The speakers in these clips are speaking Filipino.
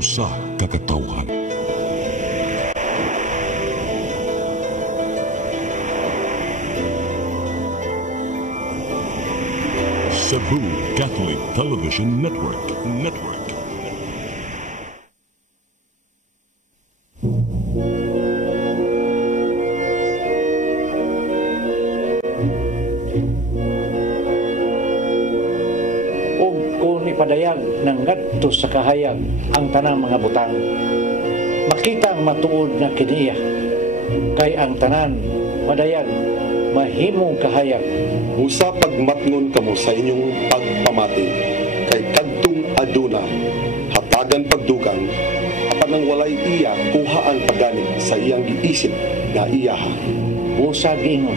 usa ka katawhan. Cebu Catholic Television Network. Padayag ng ngadto sa kahayag ang tanang mga butang. Makita ang matuod na kiniya, kay ang tanan padayag mahimong kahayag. Usa pagmatngon kamo sa inyong pagpamati, kay kadtong aduna hatagan pagdugang, apan nang walay iya kuha ang pagganit sa iyang giisip na iyaha. Usa giingon,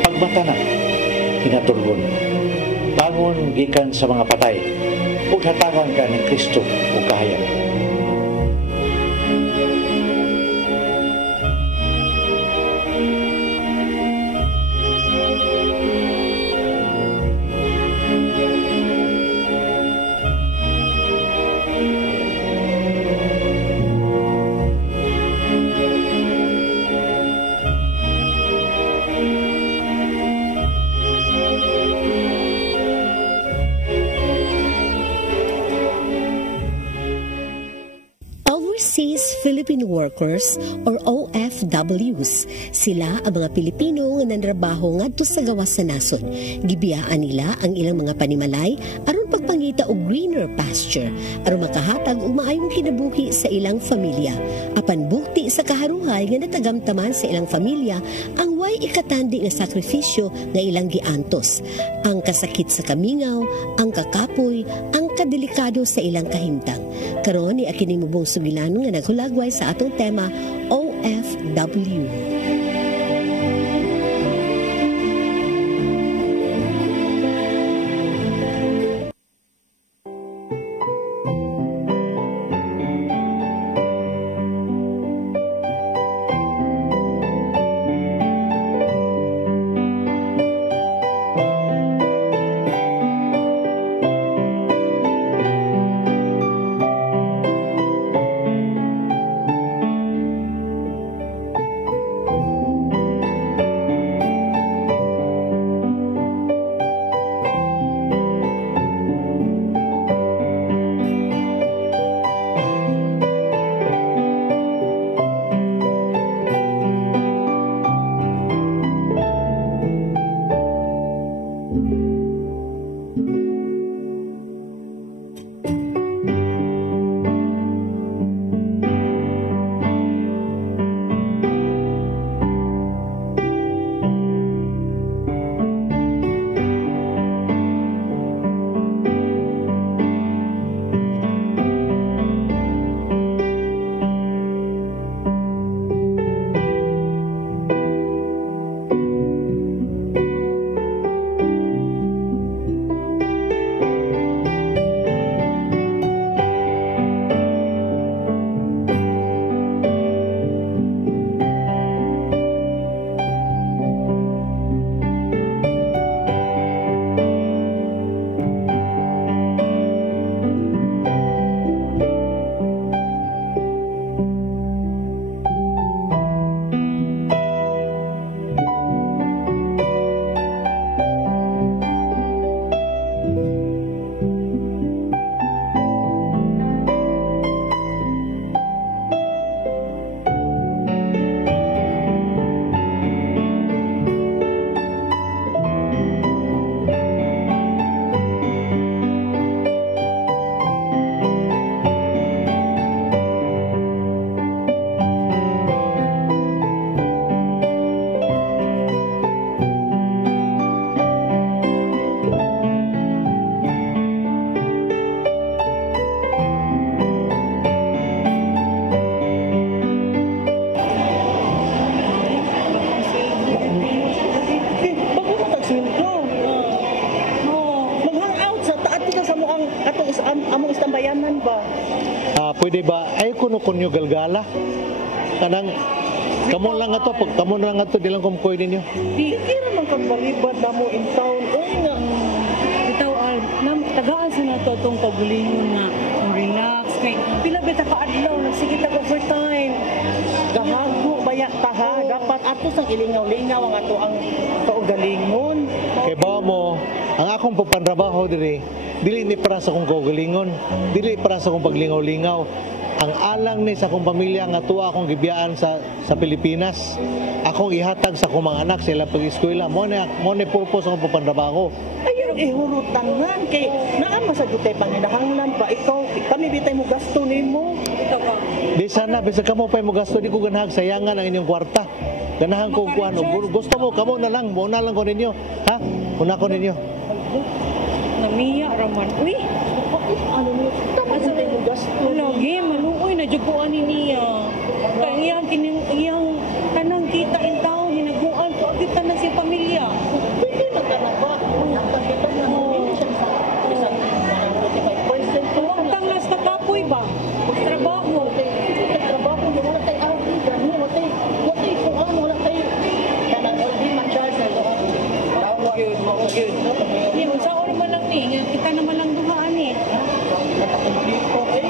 pagmata na kinatulgon, bangon gikan sa mga patay, ug hatagan ka ni Kristo o kahayag. Philippine Workers or OFWs. Sila ang mga Pilipino nga nanrabaho ngadto sa gawas sa nasod. Gibiyaan nila ang ilang mga panimalay aron pagpangita og greener pasture aron makahatag og maayong kinabuhi sa ilang familya. Apan bukti sa kaharuhay nga natagamtaman sa ilang familya ang way ikatandi nga sakripisyo nga ilang giantos. Ang kasakit sa kamingaw, ang kakapoy, ang kadelikado sa ilang kahimtang. Karon ni akini mubong sugilan nga naghulagway sa atong tema OFW. among istambayanan ba? Pwede ba ay kuno kunyo galgala? Kanang kamo lang ato pag kamo lang ato dilang kumkoy ninyo. Di kira man kag balibad damo in town o nga. Bitaw nam tagaan sa nato tong kabulingon nga relax kay pila bita ka adlaw nagsigit ako overtime. Gahago baya ta ha. Dapat ato sang ilingaw-lingaw ang ato ang kaugalingon. Kay ba mo, ang akong papanrabaho dili ni para sa akong kaugalingon, dili para sa akong paglingaw-lingaw. Ang alang ni sa akong pamilya nga tuwa akong gibiyaan sa Pilipinas. Akong ihatag sa akong mga anak sa ilang pag-eskwela. Mo ni purpose akong papanrabaho. Ayun ihurutangan kay naa masagud kay panginahanglan pa ikaw kami bitay mo gasto nimo. Di sana, bisa kamo pa mo gasto, di ko ganahag sayangan ang inyong kwarta. Ganahan ko kuan. Gusto mo, kamo na lang, muna lang ko ninyo. Ha? Muna ko ninyo. Namiya raman. Uy, Ano mo? Tama sa mo gasto. lagi maluoy na juguan ni niya. Kaya iyang kanang kita in tao hinaguan ko kita na si pamilya. Pwede na ka na ba? Nakakita na mo siya sa isang 45%. Huwag kang las katapoy ba? Trabaho. Trabaho mo wala tay RD gani wala tay kuan wala tay kanang RD ma-charge na doon. Good, good. Yan, sa oras man lang ni, kita naman lang duhaan eh. Dito eh.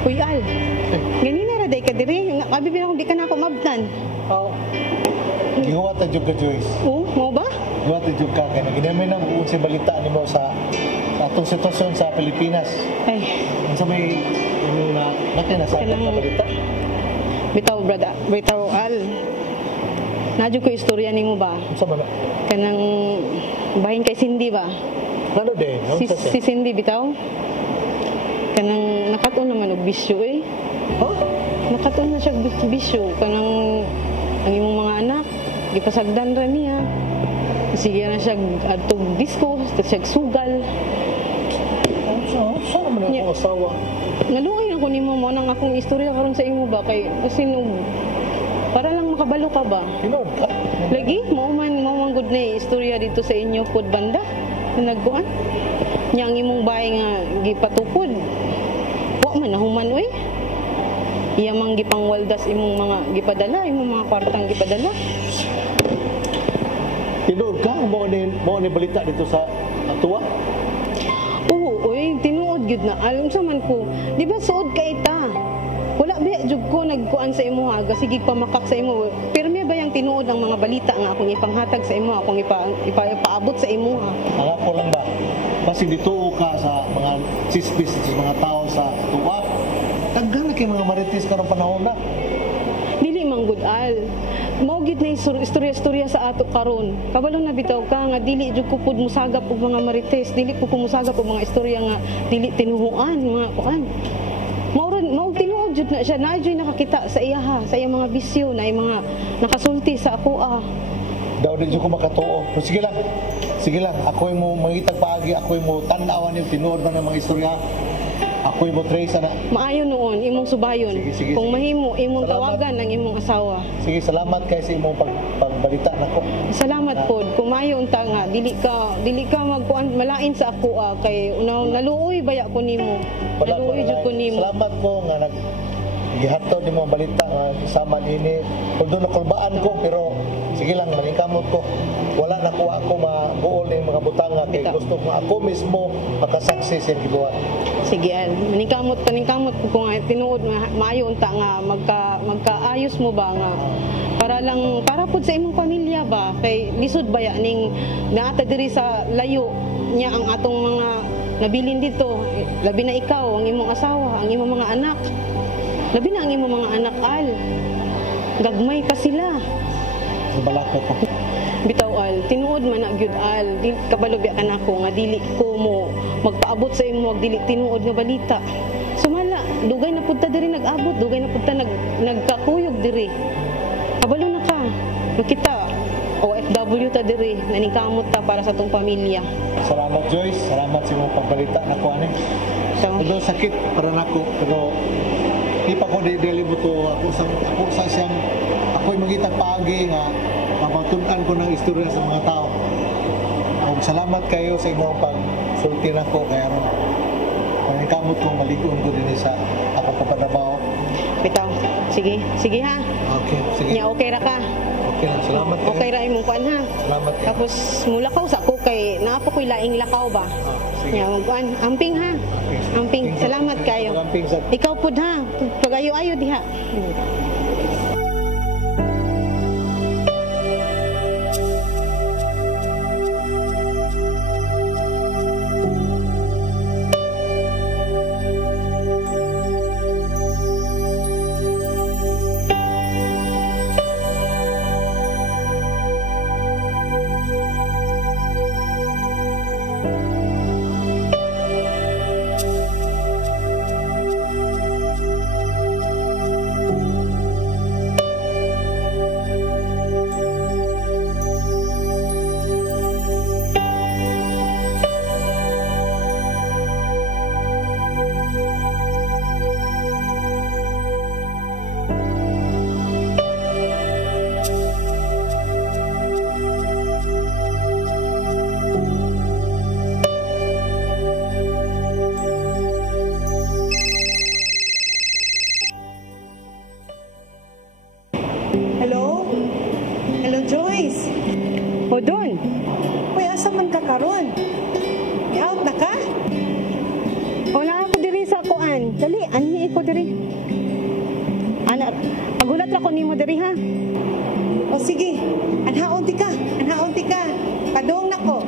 Uy, Al. Ganina ra day ka diri. Nakabibin akong di ka na ako mabtan. Oh. Gihuwat na jud ka, Joyce. Oo, mo ba? Gihuwat na jud ka. Kaya naginamay na buong si balita ni mo sa atong sitwasyon sa Pilipinas. Ay, Ang sa may natin na sa atong Kanang- balita. bitaw, Al. Nadyo ko istorya nimo ba? Ang sa mana? Kanang bahin kay Cindy ba? Ano din? Ano sa Si Cindy bitaw. Kanang nakatuon naman og bisyo eh. Huh? Nakatuon na siya og bisyo. Kanang ang imong mga anak, gipasagdan ra niya. Sige na siya adtog disco, siya sugal. Saan naman ang Yeah. akong asawa? Naluoy ako nimo mo nang akong istorya karon sa imo ba kay kasi para lang makabalo ka ba. Hinod ka? Lagi mo man good na istorya dito sa inyo pod banda na nagkuan. Nya ang imong bahay nga gipatukod. Wa man nahuman oy. Iya mang gipangwaldas imong mga gipadala, imong mga kwartang gipadala. Hinod ka? Mo ni balita dito sa atuwa? Oo, oy, tinuod gyud na. Alam sa man ko, di ba suod ka ita? Wala ba jud ko nagkuan sa imo ha, sige pamakak sa imo. Pirmi ba yang tinuod ang mga balita nga akong ipanghatag sa imo, akong ipaabot sa imo ha? Ang ako lang ba? Kasi dito ka sa mga chispis sa mga tao sa tuwa. Taghan na kay mga marites karong panahon na. Dili man gud Al. Mao gid na istorya-istorya sa ato karon. Kabalo na bitaw ka nga dili jud ko pud musagap og mga marites, dili ko musagap og mga istorya nga dili tinuhuan mga kuan. Mao tinuod jud na siya na jud nakakita sa iya ha, sa iya mga bisyo na mga nakasulti sa ako ah. Daw di ko makatuo. Pero sige lang. Sige lang. Ako mo mangitag paagi, ako mo tan-awan yung tinuod man ng mga istorya. Ako mo trace na. Maayo noon imong subayon. Sige. Kung mahimo imong Salamat. tawagan ang imong asawa. Sige, salamat kay sa imong pagbalita nako. Salamat pod. Kung maayo unta nga dili ka magkuan malain sa ako ah, kay naluoy baya ko nimo. Naluoy jud ko nimo. Salamat ko nga gihatod nimo ang balita nga sama ini. Although nakulbaan ko pero sige lang maningkamot ko. Wala na ko ako mabuol ng mga butanga kay Bitaw. gusto ko ako mismo makasaksi sa gibuhat. Sige, Al. Maningkamot ko kung tinuod maayo unta nga magkaayos mo ba nga para pud sa imong pamilya ba kay lisod ba ya ning naata diri sa layo niya ang atong mga nabilin dito labi na ikaw ang imong asawa ang imong mga anak labi na ang imong mga anak Al gagmay pa sila Balako ko. bitaw Al tinuod man na gyud Al di kabalo biya kanako nga dili ko mo magpaabot sa imo dili tinuod nga balita sumala dugay na punta diri nag-abot, dugay na punta nagkakuyog diri. Kabalo na ka. Makita OFW ta diri, nanikamot ta para sa tong pamilya. Salamat Joyce, salamat sa imong pagbalita na ko ani. Although sakit para nako, pero di pa ko dili mo to ako sa siyang ako'y magitag paagi nga mapatun-an ko ng istorya sa mga tao. Salamat kayo sa inyong pagsulti nako kaya kamot kong maligon ko din sa ako papatrabaho. Bitaw, sige ha. Okay, sige. Nya okay ra ka. Okay lang, salamat kayo. Okay ra imong kuan ha. Salamat kayo. Tapos mulakaw sa ko kay naa pa ko'y laing lakaw ba. Nya kuan, amping ha. Amping. Salamat kayo. Ikaw pud ha. Pagayo-ayo diha. Hello? Hello, Joyce? O doon. Uy, asa man ka karon? I-out na ka? O na ako diri sa kuan. Dali, anhi ko diri. Ana, pagulat ra ko nimo diri ha. O sige, anhaon ti ka. Kadong na ko.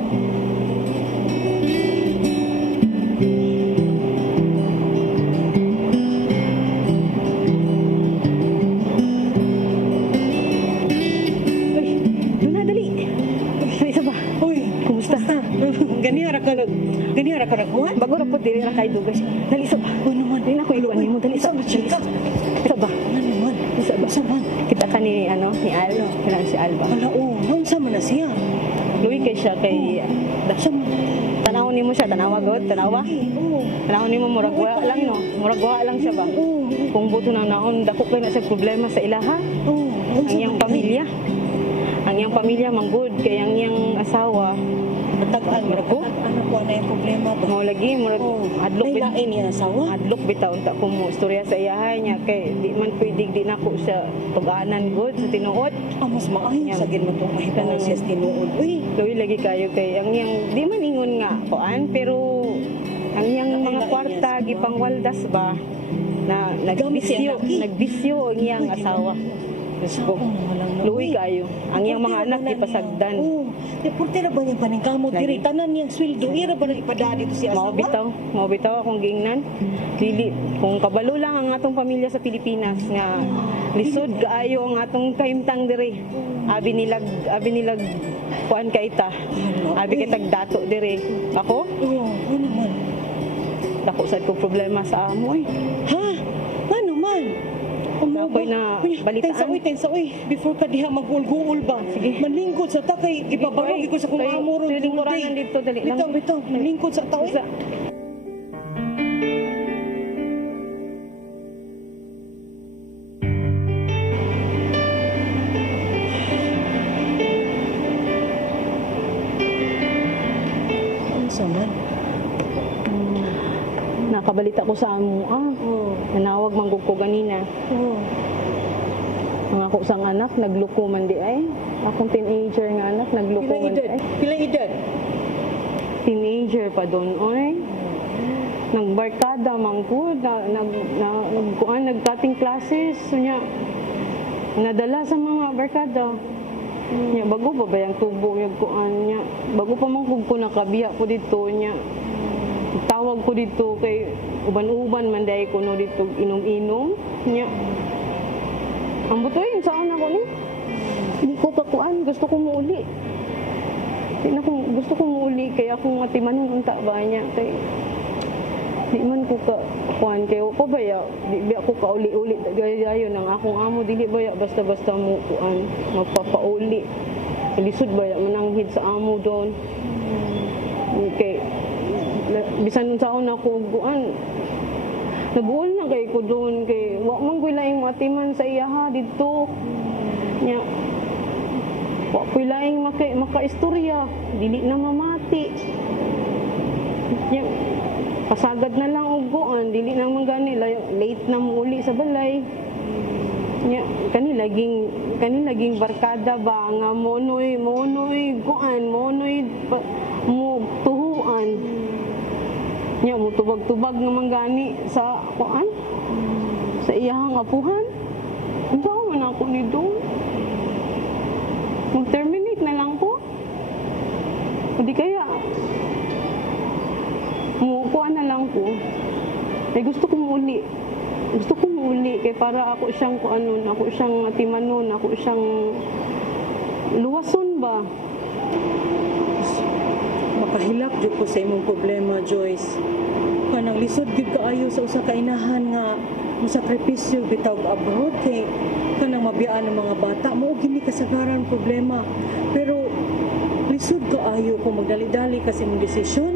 Ganyan ra ka nagkuhan? Bago ra po diri ra kay dugas. Dali sa ba? Naman. Dili na ko iluan nimo dali sa ba? Sa ba? Naman. Sa ba? Kita ka ni ni Al, kailangan si Alba. Ala unsa man na siya? Luwi kay siya kay tanawon nimo siya, tanawa god, tanawa. Tanawon nimo murag wa lang no. Murag wa lang siya ba? Kung buto na naon dako kay na sa problema sa ilaha. Ang iyang pamilya. Ang iyang pamilya manggod kay ang iyang asawa Tag-an mo ko? Ano po na yung problema ba? Mo lagi, adlok bitaw. May lain niya asawa? Adlok bitaw ta ko mo istorya sa iyahay niya kay di man pwede di nako siya tuganan good sa tinuod. Mas maayo sa gid mo tong mahitaw siya sa tinuod. Uy, luwi lagi kayo kay ang iyang di man ingon nga kuan pero ang iyang mga kwarta gipangwaldas ba na nagbisyo ang iyang asawa. Ko. Luwi kayo. Ang iyang mga anak ipasagdan. Deporte na ba yung paningkamot? Diri, tanan niyang sweldo. Ira ba na ipada dito si asawa? Mao bitaw akong gingnan. Dili, kung kabalo lang ang atong pamilya sa Pilipinas nga lisod kaayo ang atong kahimtang diri. Abi nilag kuan kay ta. Abi kay tagdato diri. Ako? Oo, ano man? Dako sad ko problema sa amo eh. Ha? Ano man? Ako'y na balitaan. Tensa, uy. Before ka diha mag-ul-guul ba? Sige. Manlingkod sa ta kay ipabarog ko sa kung amo ron. Lingkuranan dito, dali lang. Bitaw. Manlingkod sa tao. Ano sa man? Nakabalita ko sa amo. Nanawag manggug ko ganina. Ang ako sang anak nagluko man di ay. Akong teenager nga anak nagluko man di ay. Pila edad? Teenager pa doon oy. Nagbarkada mangko nagkating classes nya. Nadala sa mga barkada. Nya bago pa ba yang tubo yung kuan nya. Bago pa man ko nakabiya ko dito nya. Tawag ko dito kay uban-uban man dahil ko no dito inom-inom nya. Ang butoy saan ako ni? Hindi ko pakuan, gusto ko muuli. Gusto ko muuli kaya akong matimanong unta ba niya kay Di man ko ka kuan kay ko baya di ba ko kauli-uli gayon ang akong amo dili baya basta-basta mo kuan magpapauli. Lisod baya mananghid sa amo doon. Okay. Bisan unsaon ako kuan nabuol na kay ko doon kay wa man koy laing matiman sa iya ha didto. Nya wa koy laing maka-istorya dili na mamati. Nya pasagad na lang og kuan dili na man gani late na muuli sa balay. Nya kani laging barkada ba nga monoy kuan monoy mo tuhuan. Nya mo tubag-tubag naman gani sa kuan sa iyang apuhan. Unsa man ako ni doon? Mag-terminate na lang ko. O di kaya kuan na lang ko. Ay gusto ko muuli. Gusto ko muuli kay para ako siyang kuanon, ako siyang matimanon, ako siyang luwason ba. Makahilak jud ko sa imong problema, Joyce. Kanang lisod gyud kaayo sa usa ka inahan nga musakripisyo bitaw abroad kay kanang mabiyaan ng mga bata mao gini kasagaran problema. Pero lisod kaayo kung magdali-dali kasi mong desisyon.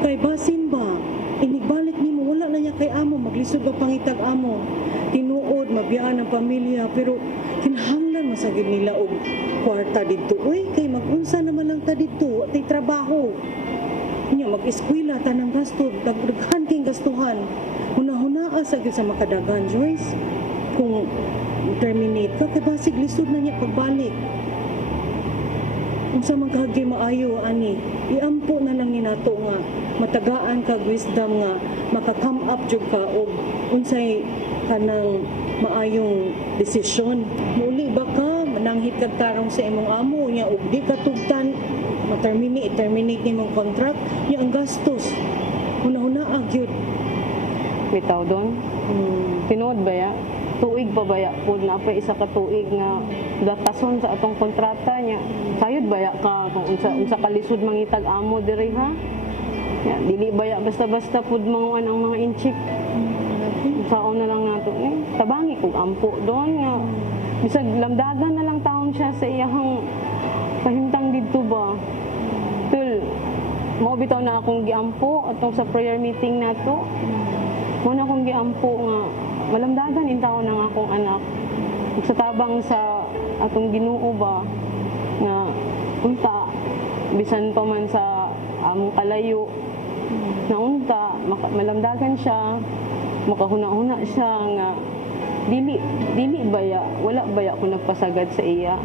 Kay basin ba, inigbalik nimo wala na niya kay amo, maglisod ba pangitag amo. Tinuod, mabiyaan ang pamilya, pero kinahanglan masagid nila og kwarta dito. Uy, kay mag-unsa naman lang ta dito, atay trabaho. Nya mag-eskwela ta ng gasto, daghan king gastuhan. Hunahunaa sagid sa makadagan, Joyce. Kung terminate ka, kay basig lisod na niya pagbalik. Unsa man kahagay maayo ani, iampo na lang ni nato nga matagaan kag wisdom nga maka-come up jud ka og unsay kanang maayong desisyon. Muli ba ka mananghit kag tarong sa imong amo nya og di ka tugtan terminate nimong contract nya ang gastos. Hunahuna gyud. Bitaw doon. Tinuod ba ya? Tuig pa baya po na pa isa ka tuig nga datason sa atong kontrata niya. Sayod baya ka kung unsa kalisod mangitag amo diri ha. Ya, dili baya basta-basta pud manguan ang mga inchik. Saon na lang nato ni. Tabangi kog ampo doon nga bisag lamdagan na lang taon siya sa iyang kahimtang didto ba. Tul mo bitaw na akong giampo atong sa prayer meeting nato. Mo na akong giampo nga malamdagan in taon ng akong anak. Sa tabang sa atong Ginoo ba nga unta bisan pa man sa among kalayo na unta malamdagan siya makahuna-huna siya nga dili baya wala baya ko nagpasagad sa iya.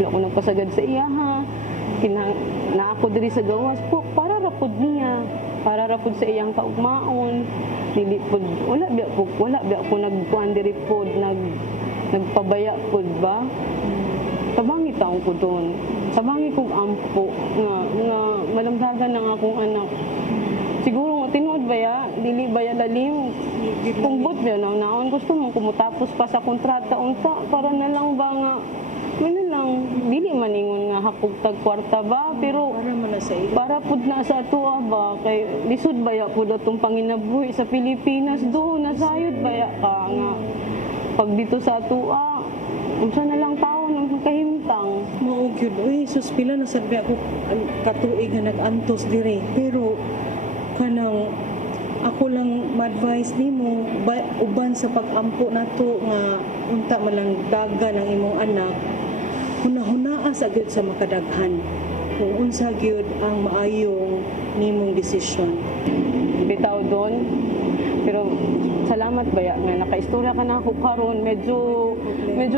Wala ko nagpasagad sa iya ha. Na ako diri sa gawas po para rapod niya, para rapod sa iyang kaugmaon. Dili pod wala biya ko nagkuan diri pod nagpabaya pod ba. Tabangi taon ko doon. Tabangi kog ampo nga malamdagan ng akong anak. Siguro tinuod baya, dili baya lalim. Kung but biya naon gusto mo kumutapos pa sa kontrata unta para na lang ba nga lang dili man ingon nga hakog tag kwarta ba pero para pud na sa atoa ba kay lisod baya pud atong panginabuhi sa Pilipinas do nasayod baya ka nga pag dito sa atoa unsa na lang taon ang kahimtang mao gyud uy suspila na sad ako katuig nga nag-antos dire pero kanang ako lang ma-advise nimo uban sa pag-ampo nato nga unta man lang dagan ang imong anak hunahunaa sa gyud sa makadaghan kung unsa gyud ang maayong nimong desisyon. Bitaw doon pero salamat baya nga nakaistorya ka na ako karon medyo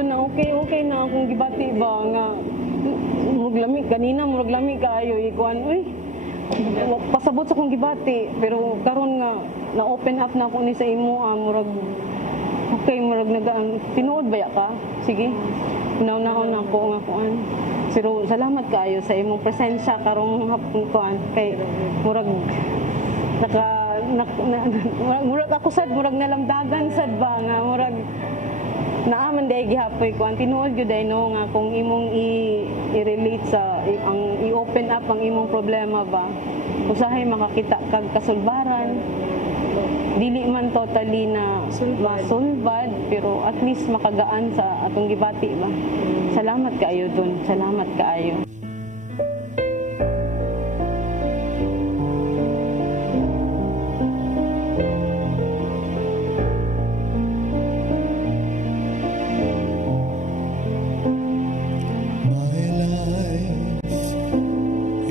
na okay na akong gibati ba nga murag kanina kaayo ikuan uy pasabot sa akong gibati pero karon nga na open up na ako ni sa imo murag okay murag nagaan tinuod baya ka sige naon ako nga kuan pero salamat kaayo sa imong presensya karong hapon kuan kay murag murag ako sad murag nalamdagan sad ba nga murag naaman day gihapoy kuan tinuod gyud ay no nga kung imong i-relate sa ang i-open up ang imong problema ba usahay makakita kag kasulbaran dili man totally na masulbad, pero at least makagaan sa atong gibati ba. Salamat kaayo dun. Salamat kaayo.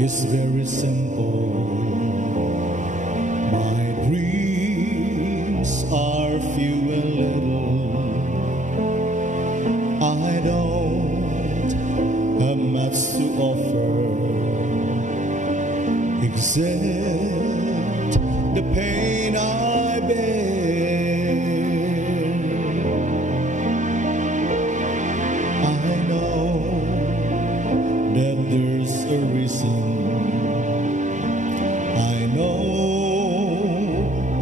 It's very simple. My dreams are few and little. I don't have much to offer except the pain I bear. I know that there's a reason. I know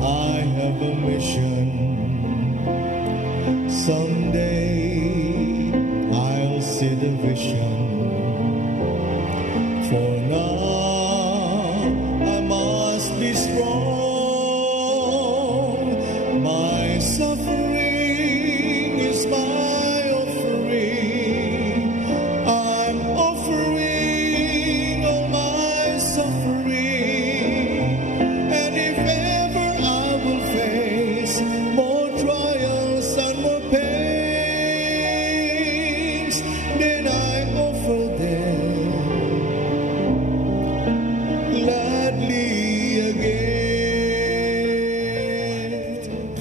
I have a mission. Someday I'll see the vision. For now I must be strong. My suffering is my offering. I'm offering all my suffering. And if ever I will face more trials and more pains, then I offer them gladly again.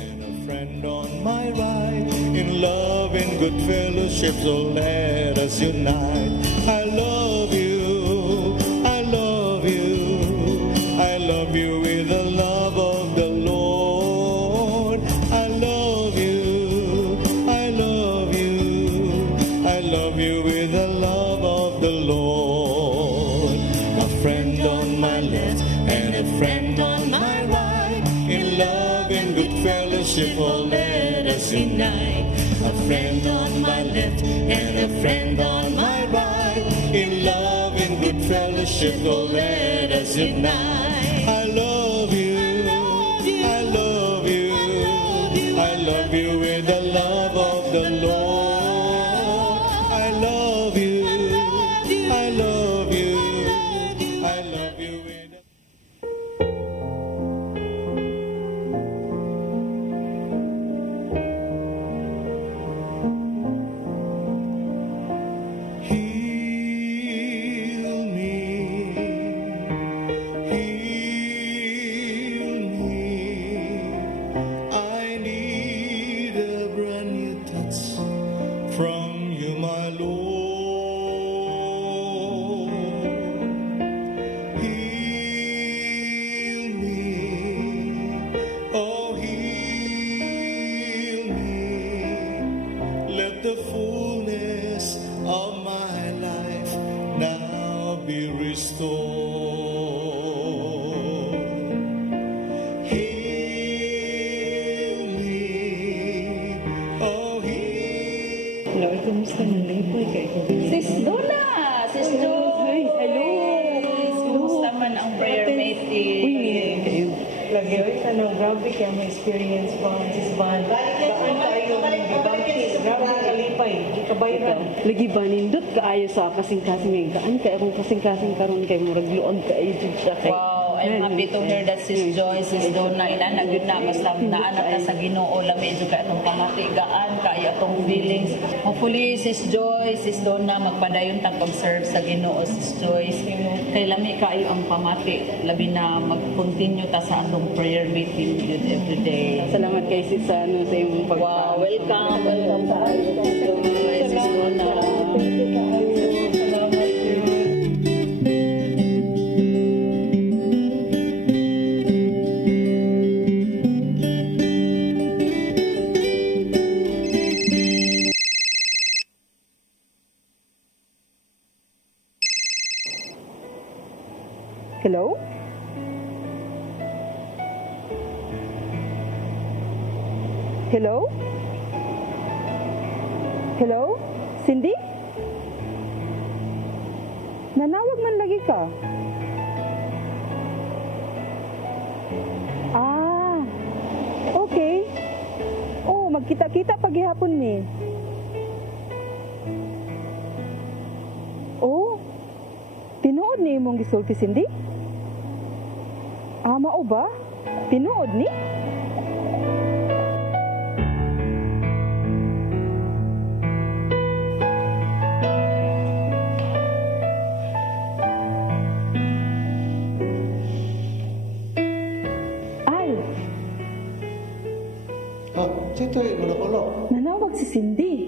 And a friend on my right, in love and good fellowship, so let us unite. I love you, I love you, I love you with the love of the Lord. I love you, I love you, I love you with the love of the Lord. A friend on my left and a friend on my right, in love and good fellowship, oh let us unite. A friend on my left and a friend on my right, in love and good fellowship, oh let us unite. I love you, I love you, I love you with the love of the Lord. I love you, I love you, I love you with the... Heal me, heal me. I need a brand new touch from you, my Lord. Heal me, oh heal me. Let the fullness of my life now be restored. Heal me, oh heal. Hello, kumusta na lipoy kayo? Sis Dula! Sis Joy! Hello! Kumusta man ang prayer meeting? Uy, kayo. Lagi, oy, tanong, grabe kaya may experience pa, sis Van. Saan tayo ng bibangkis? Grabe kalipay, ikabayran. Lagi ba nindot kaayo sa kasing-kasing gaan kay akong kasing-kasing karon kay murag luod kaayo jud siya kay. Wow, I'm happy to hear that Sis Joy, Sis Donna, ilan gyud na mas naanak na sa Ginoo, lami jud kay atong pamatigaan, kay atong feelings. Hopefully Sis Joy, Sis Donna magpadayon tag pag-serve sa Ginoo, Sis Joy. Kay lami kaayo ang pamati, labi na mag-continue ta sa atong prayer meeting yun every day. Salamat kay Sis sa ano sa imong pag. Wow, welcome sa ayo, Sis Donna. Hello? Hello? Hello? Cindy? Nanawag man lagi ka? Ah, kita-kita paghihapon ni. Oh, tinuod ni imong gisulti, Cindy? Mao ba? Tinuod ni? Sito yung ulo-ulo. Nanawag si Cindy.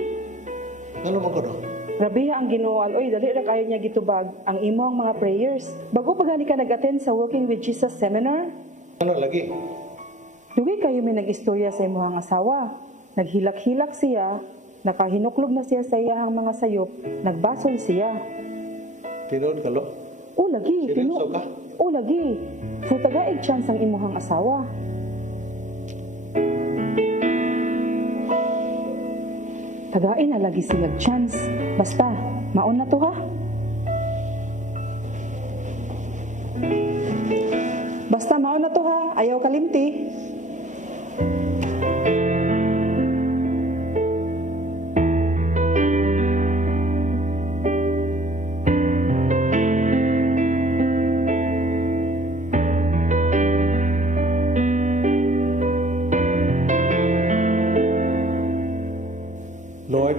Ano mo ko do? Grabe ang Ginoo. Oy, dali ra kayo niya gitubag ang imong mga prayers. Bago pa gani ka nag-attend sa Walking with Jesus seminar? Ano lagi? Dugay kayo may nag-istorya sa imong asawa. Naghilak-hilak siya, nakahinuklob na siya sa iyahang mga sayop, nagbasol siya. Tinood ka lo? O lagi, Seryoso ka? O lagi. So tagaig chance ang imong asawa. Tagain na lagi sila chance. Basta, maon na to ha. Basta maon na to ha. Ayaw kalimti. Lord,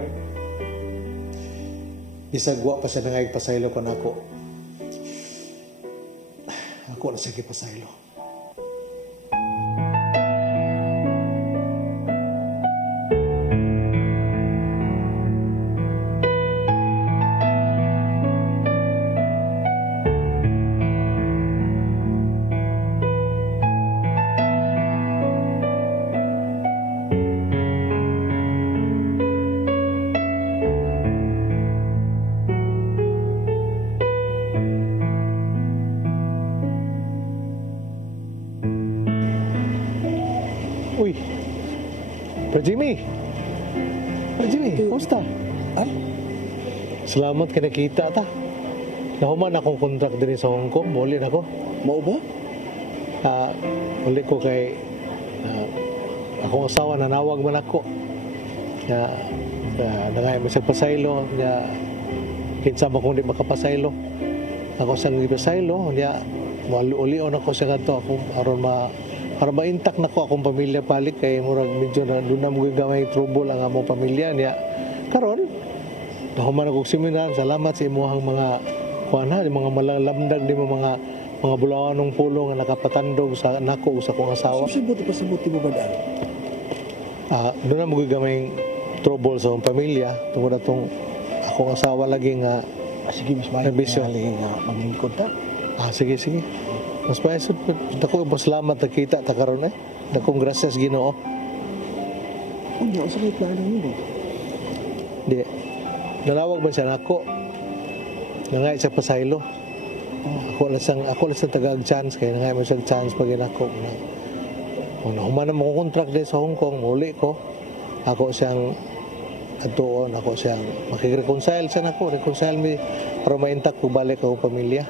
isagwa pa siya nangayag pasaylo pa na ako. Ako na sige pasaylo. Uy, Jimmy, kumusta? Ay? Salamat ka nakita ta. Nahuman akong contract din sa Hong Kong, muli na ko. Mao ba? Muli ko kay akong asawa nanawag man ako. Nangay mo siya pasaylo, kinsa mo kung di makapasaylo. Ako sang ipasaylo, uli-ulion ako siya ganito. Para ma-intact na ko akong pamilya balik kay murag medyo na doon na mo gamay trouble ang among pamilya niya. Karon, nahuman akong seminar, salamat sa imuhang mga mga malalamdag di mo mga bulawanong pulo nga nakapatandog sa nako sa akong asawa. Pasibuti mo ba daan? Doon na mo gamay trouble sa akong pamilya tungod atong akong asawa lagi nga sige mas maayo nga maglingkod ta. Sige. Mas maayos ako salamat nakita ta karon Dakong gracias Ginoo. Unya sa kay plano mo. Di. Nalawag man siya nako. Nangay sa pasaylo. Ako lang sa tagag chance kay nangay man siya chance pag inako. Human mo ko contract din sa Hong Kong, muli ko. Ako siyang atuon, ako siyang makikreconcile siya nako, reconcile me para ma-intact ko balik ako pamilya.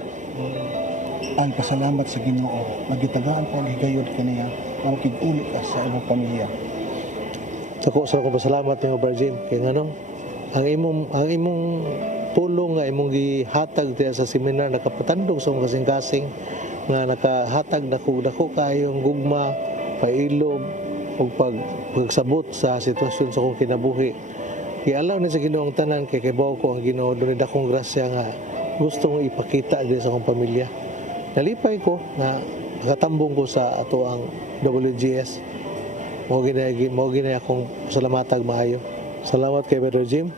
Ang pasalamat sa Ginoo, magitagaan po ang higayod kaniya, makikig-ulit ka sa imong pamilya. Ako sa akong pasalamat niyo, Virgin, kay nganong ang imong pulong nga imong gihatag diya sa seminar nakapatandog sa akong kasing-kasing nga nakahatag dako kayong gugma, pailog ug pagsabot sa sitwasyon sa akong kinabuhi. Gialaw ni sa Ginoo ang tanan kay kibaw ko ang Ginoo dunay dakong grasya nga gusto kong ipakita diya sa akong pamilya. Nalipay ko na nakatambong ko sa ato ang WGS. Mo ginay akong salamatag maayo. Salamat kay Brother Jim.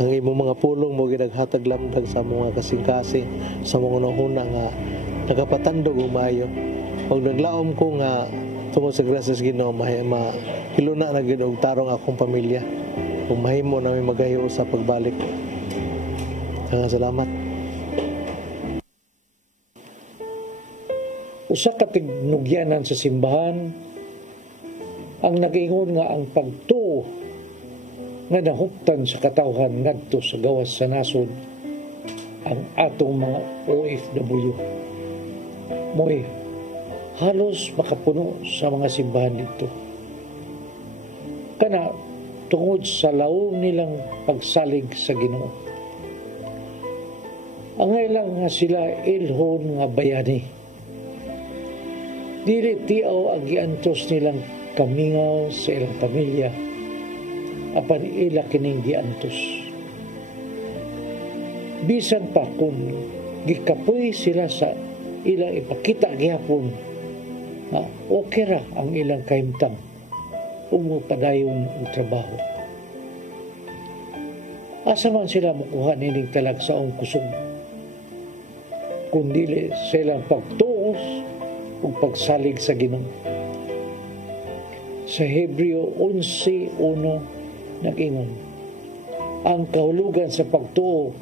Ang imong mga pulong mo ginaghatag lamdag sa mga kasing-kasing sa mga nahuna nga nakapatandog og maayo. Pag naglaom ko nga tungod sa grasya Ginoo hiluna na gid og tarong akong pamilya. Kung mahimo na may magayo sa pagbalik. Salamat. Usa ka tigmugyanan sa simbahan ang nag-ingon nga ang pagtuo nga nahuptan sa katawhan ngadto sa gawas sa nasod ang atong mga OFW. Moy, halos makapuno sa mga simbahan dito. kana tungod sa laom nilang pagsalig sa Ginoo. Angay lang nga sila ilhon nga bayani. Dili tiaw ang giantos nilang kamingaw sa ilang pamilya apan ila kining giantos. Bisan pa kung gikapoy sila sa ilang ipakita gihapon nga okay ra ang ilang kahimtang umupadayon ang trabaho. Asa man sila makuha nining talagsaong kusog kung dili silang pagtuos o pagsalig sa Ginoo. Sa Hebreo 11:1 nag-ingon, ang kahulugan sa pagtuo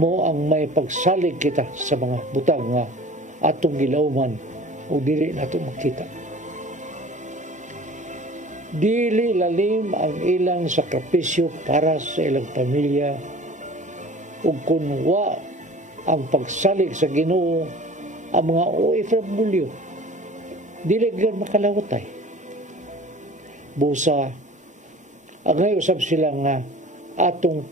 mo ang may pagsalig kita sa mga butang nga atong gilauman o dili nato makita. Dili lalim ang ilang sakripisyo para sa ilang pamilya ug kun wa ang pagsalig sa Ginoo ang mga OFW dili gyud makalawatay. Busa angay usab sila nga atong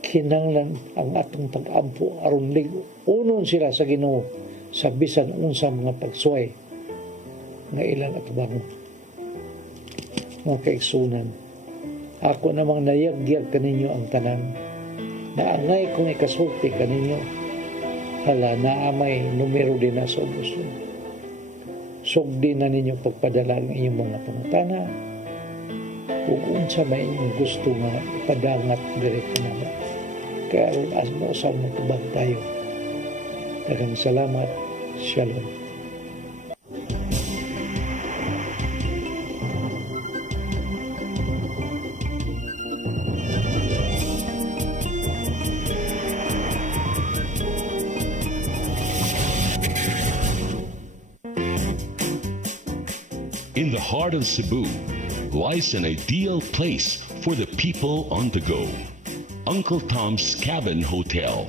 kinanglan ang atong pag-ampo aron unon sila sa Ginoo sa bisan unsa mga pagsuway nga ilang atubangon. Mga kaigsunan, ako namang nayagyag kaninyo ang tanan na angay kung ikasulti kaninyo hala naamay numero din na sa ubos. Sugdi na ninyo pagpadala ang inyong mga pangutana kung unsa may inyong gusto nga ipadangat direkta naman. Kaya aron asmo sa mga tubag tayo. Daghang salamat. Shalom. In the heart of Cebu lies an ideal place for the people on the go. Uncle Tom's Cabin Hotel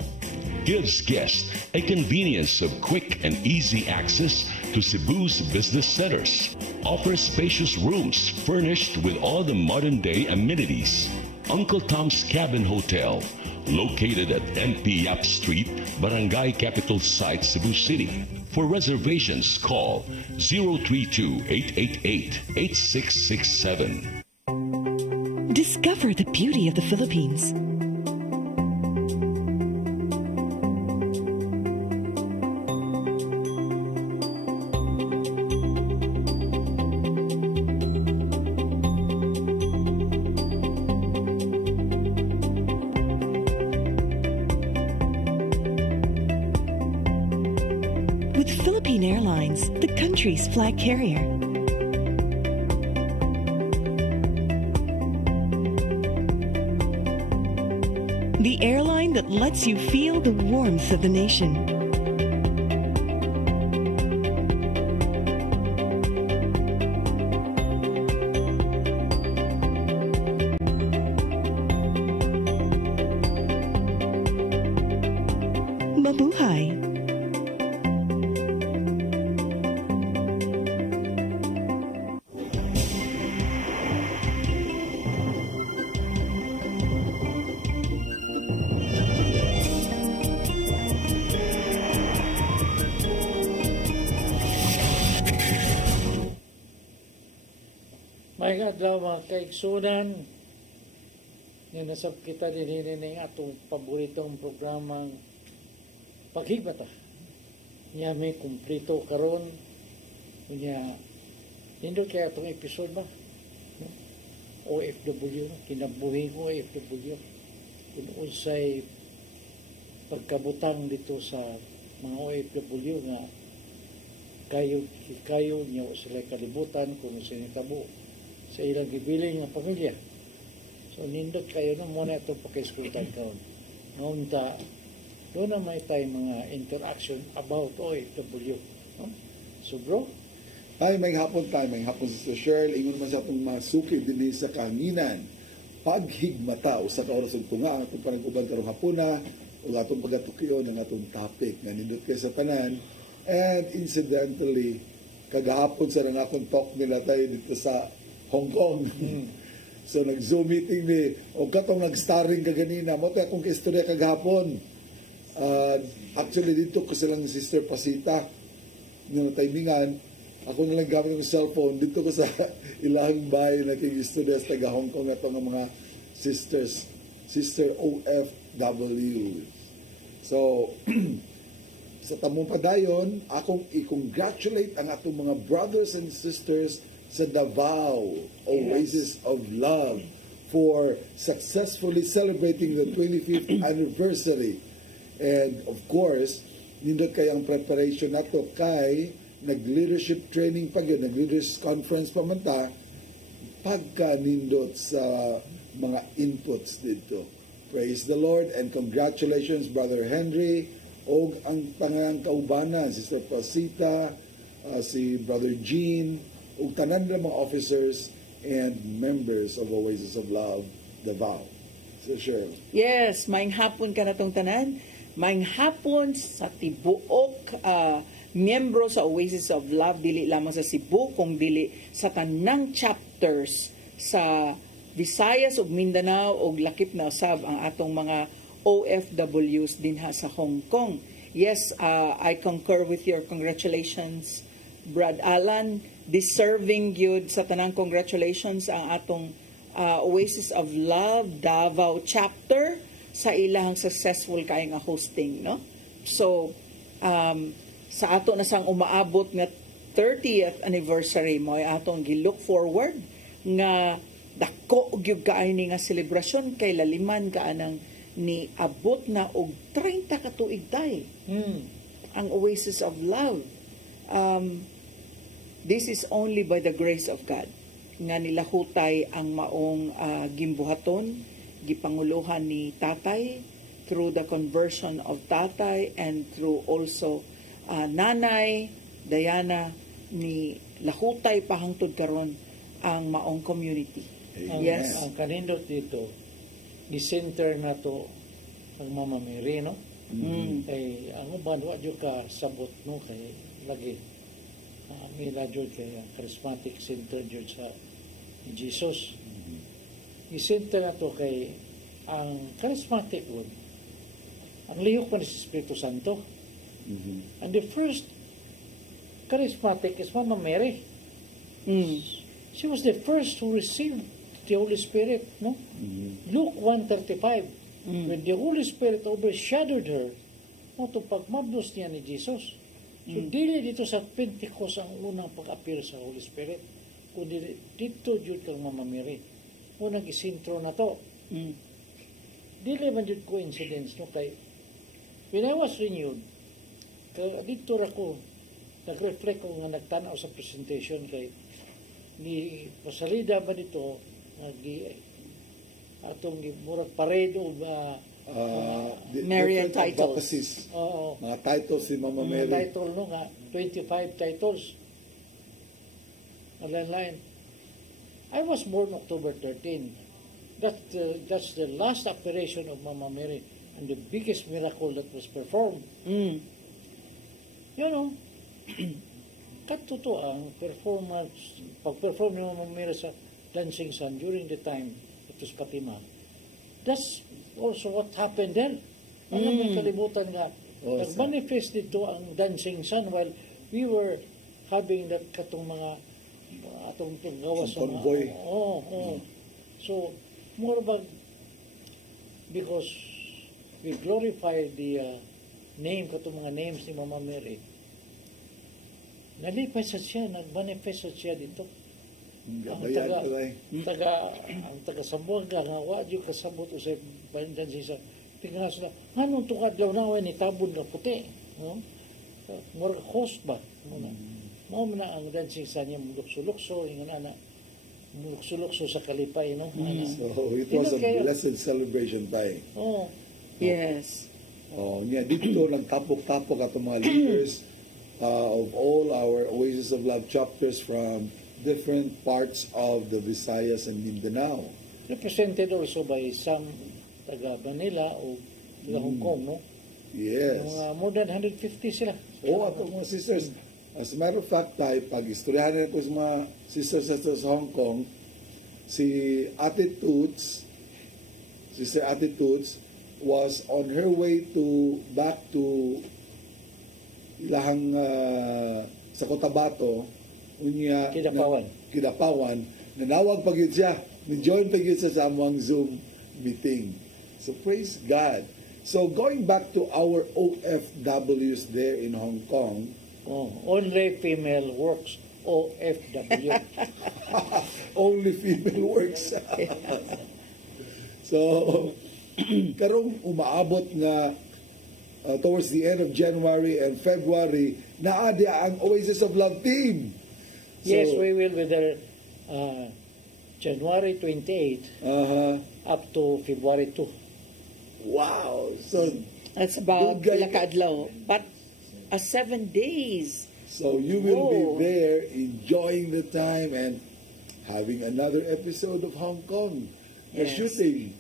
gives guests a convenience of quick and easy access to Cebu's business centers. Offers spacious rooms furnished with all the modern-day amenities. Uncle Tom's Cabin Hotel, located at MP Yap Street, Barangay Capital Site, Cebu City. For reservations, call 032-888-8667. Discover the beauty of the Philippines. With Philippine Airlines, the country's flag carrier. The airline that lets you feel the warmth of the nation. Mabuhay! May adlaw mga kaigsunan, ninasab kita din ng atong paboritong programang Paghigmata. Niya may kumplito karon, niya nindot kaya atong episode ba? OFW, kinabuhi ko OFW. Kung unsay pagkabutang dito sa mga OFW nga kayo niya sila kalibutan kung sinitabo sa ilang gibiling nga pamilya. So nindot kayo na muna itong pakiskultan karon. Naunta, doon na may tayo mga interaction about OFW. No? So bro? Ay, may hapon sa Cheryl. Ingon naman sa itong mga suki din sa kanginan. Paghigmata o sa kaoras ng tunga ang itong panag-ubang karong hapuna o atong pagatukiyo ng atong topic nga nindot kayo sa tanan. And incidentally, kagahapon sa nangakong talk nila tayo dito sa Hong Kong. So nag-Zoom meeting ni o katong nag-starring kaganina mo tayo akong istorya kagahapon. Actually dito ko silang Sister Pasita yung timingan ako nalang gamit ng cellphone dito ko sa ilang bahay naging-istorya sa taga Hong Kong ato nga mga sisters, Sister OFW. So sa tamong padayon akong i-congratulate ang atong mga brothers and sisters sa Davao Oasis of Love for successfully celebrating the 25th anniversary. And of course, nindot kayang preparation nato kay nag-leadership training pa yun, nag-leadership conference pa man ta, pagka nindot sa mga inputs dito. Praise the Lord and congratulations Brother Henry o ang tangang kaubanan, Sister Pasita, si Brother Gene, ug tanan ng mga officers and members of Oasis of Love, Davao. So Cheryl. Yes, maing hapon ka na tong tanan. Maing hapon sa tibuok miyembro sa Oasis of Love, dili lamang sa Cebu, kung dili sa tanang chapters sa Visayas ug Mindanao ug lakip na usab ang atong mga OFWs dinha sa Hong Kong. Yes, I concur with your congratulations, Brad Alan. Deserving yun sa tanang congratulations ang atong Oasis of Love Davao chapter sa ilang successful kay nga hosting, no? So sa ato na sang umaabot nga 30th anniversary mo ay atong gi-look forward nga dako gyud kaayni nga celebration kay laliman ka anang ni abot na og 30 ka tuig tay. Ang Oasis of Love. This is only by the grace of God nga nilahutay ang maong gimbuhaton, gipanguluhan ni tatay through the conversion of tatay and through also nanay Diana ni lahutay pahangtod karon ang maong community. Yes. Ang kanindot dito, gi-center na to ang Mama Mary, no? Kay ang uban wa jud ka sabot no kay lagi mila jud kay charismatic center jud sa Jesus. Gi-center na to kay ang charismatic wood ang lihok pa ni Espiritu Santo. And the first charismatic is Mama Mary. She was the first who received the Holy Spirit, no? Luke 1:35. When the Holy Spirit overshadowed her, mo to pagmabnos niya ni Jesus. So dili dito sa Pentecost ang unang pag-appear sa Holy Spirit, kundi dito jud kang Mama Mary. Unang isintro na to. Dili man jud coincidence, no? Kay when I was renewed, dito ako nag-reflect ko nga nagtanaw sa presentation kay ni pasalida ba dito atong murag parade o Marian titles. Mga titles si Mama Mary. Mga title no nga 25 titles. Online. I was born October 13. That's the last operation of Mama Mary and the biggest miracle that was performed. You know, katuto ang performance, pag-perform ni Mama Mary sa Dancing Sun during the time it was Fatima. That's also what happened then. Ano may kalibutan nga, nag-manifest dito ang Dancing Sun while we were having that katong mga atong gawas sa convoy. So, more about because we glorify the name, katong mga names ni Mama Mary. Nalipay sa siya, nag-manifest sa siya dito. Ang taga Sambuanga nga wa jud kasabot usay bandan siya. Tingnan sila, nganong tukadlaw na way ni tabon nga puti, no? More host ba? Mao man ang dancing sa niya mulukso-lukso, ingon ana. Mulukso-lukso sa kalipay, no? So it was a blessed celebration time. Yes. Dito nagtapok-tapok ato mga leaders of all our Oasis of Love chapters from different parts of the Visayas and Mindanao. Represented also by some taga Manila o taga Hong Kong, no? Yes. More than 150 sila. Ato mga sisters. As a matter of fact, pag istoryahan ko sa mga sisters sa Hong Kong, si Ate Toots, Sister Ate Toots, was on her way back to ilahang sa Cotabato, unya Kidapawan, nanawag pag yun siya, ni-join pag yun sa among Zoom meeting. So praise God. So going back to our OFWs there in Hong Kong, only female works, OFW. Only female works. So, karong umaabot nga towards the end of January and February, naadya ang Oasis of Love team. So, yes, we will be there January 28 up to February 2. Wow! So, that's about Lakadlaw. But 7 days. So you will be there enjoying the time and having another episode of Hong Kong. The shooting.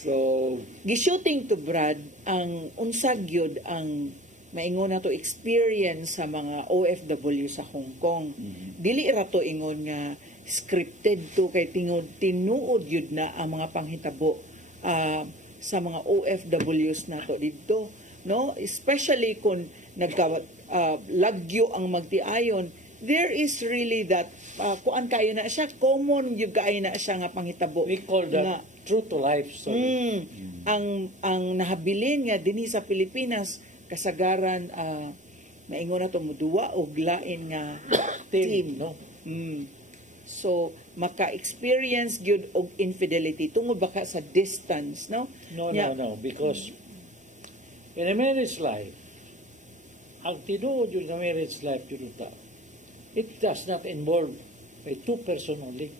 So gi-shooting to Brad ang unsag gyud ang maingon na to experience sa mga OFW sa Hong Kong. Dili ra to ingon nga scripted to kay tinuod yun na ang mga panghitabo sa mga OFWs nato dito, no, especially kung lagyo ang magtiayon, there is really that kuan kayo na siya, common yung kayo na siya nga panghitabo. We call that true to life story. Ang nahabilin nga dinhi sa Pilipinas kasagaran maingon na to muduwa og lain nga team, no. So maka-experience gyud og infidelity tungod baka sa distance, no? No, because in a marriage life, ang tinuod yung marriage life yun ito, it does not involve a 2 person only.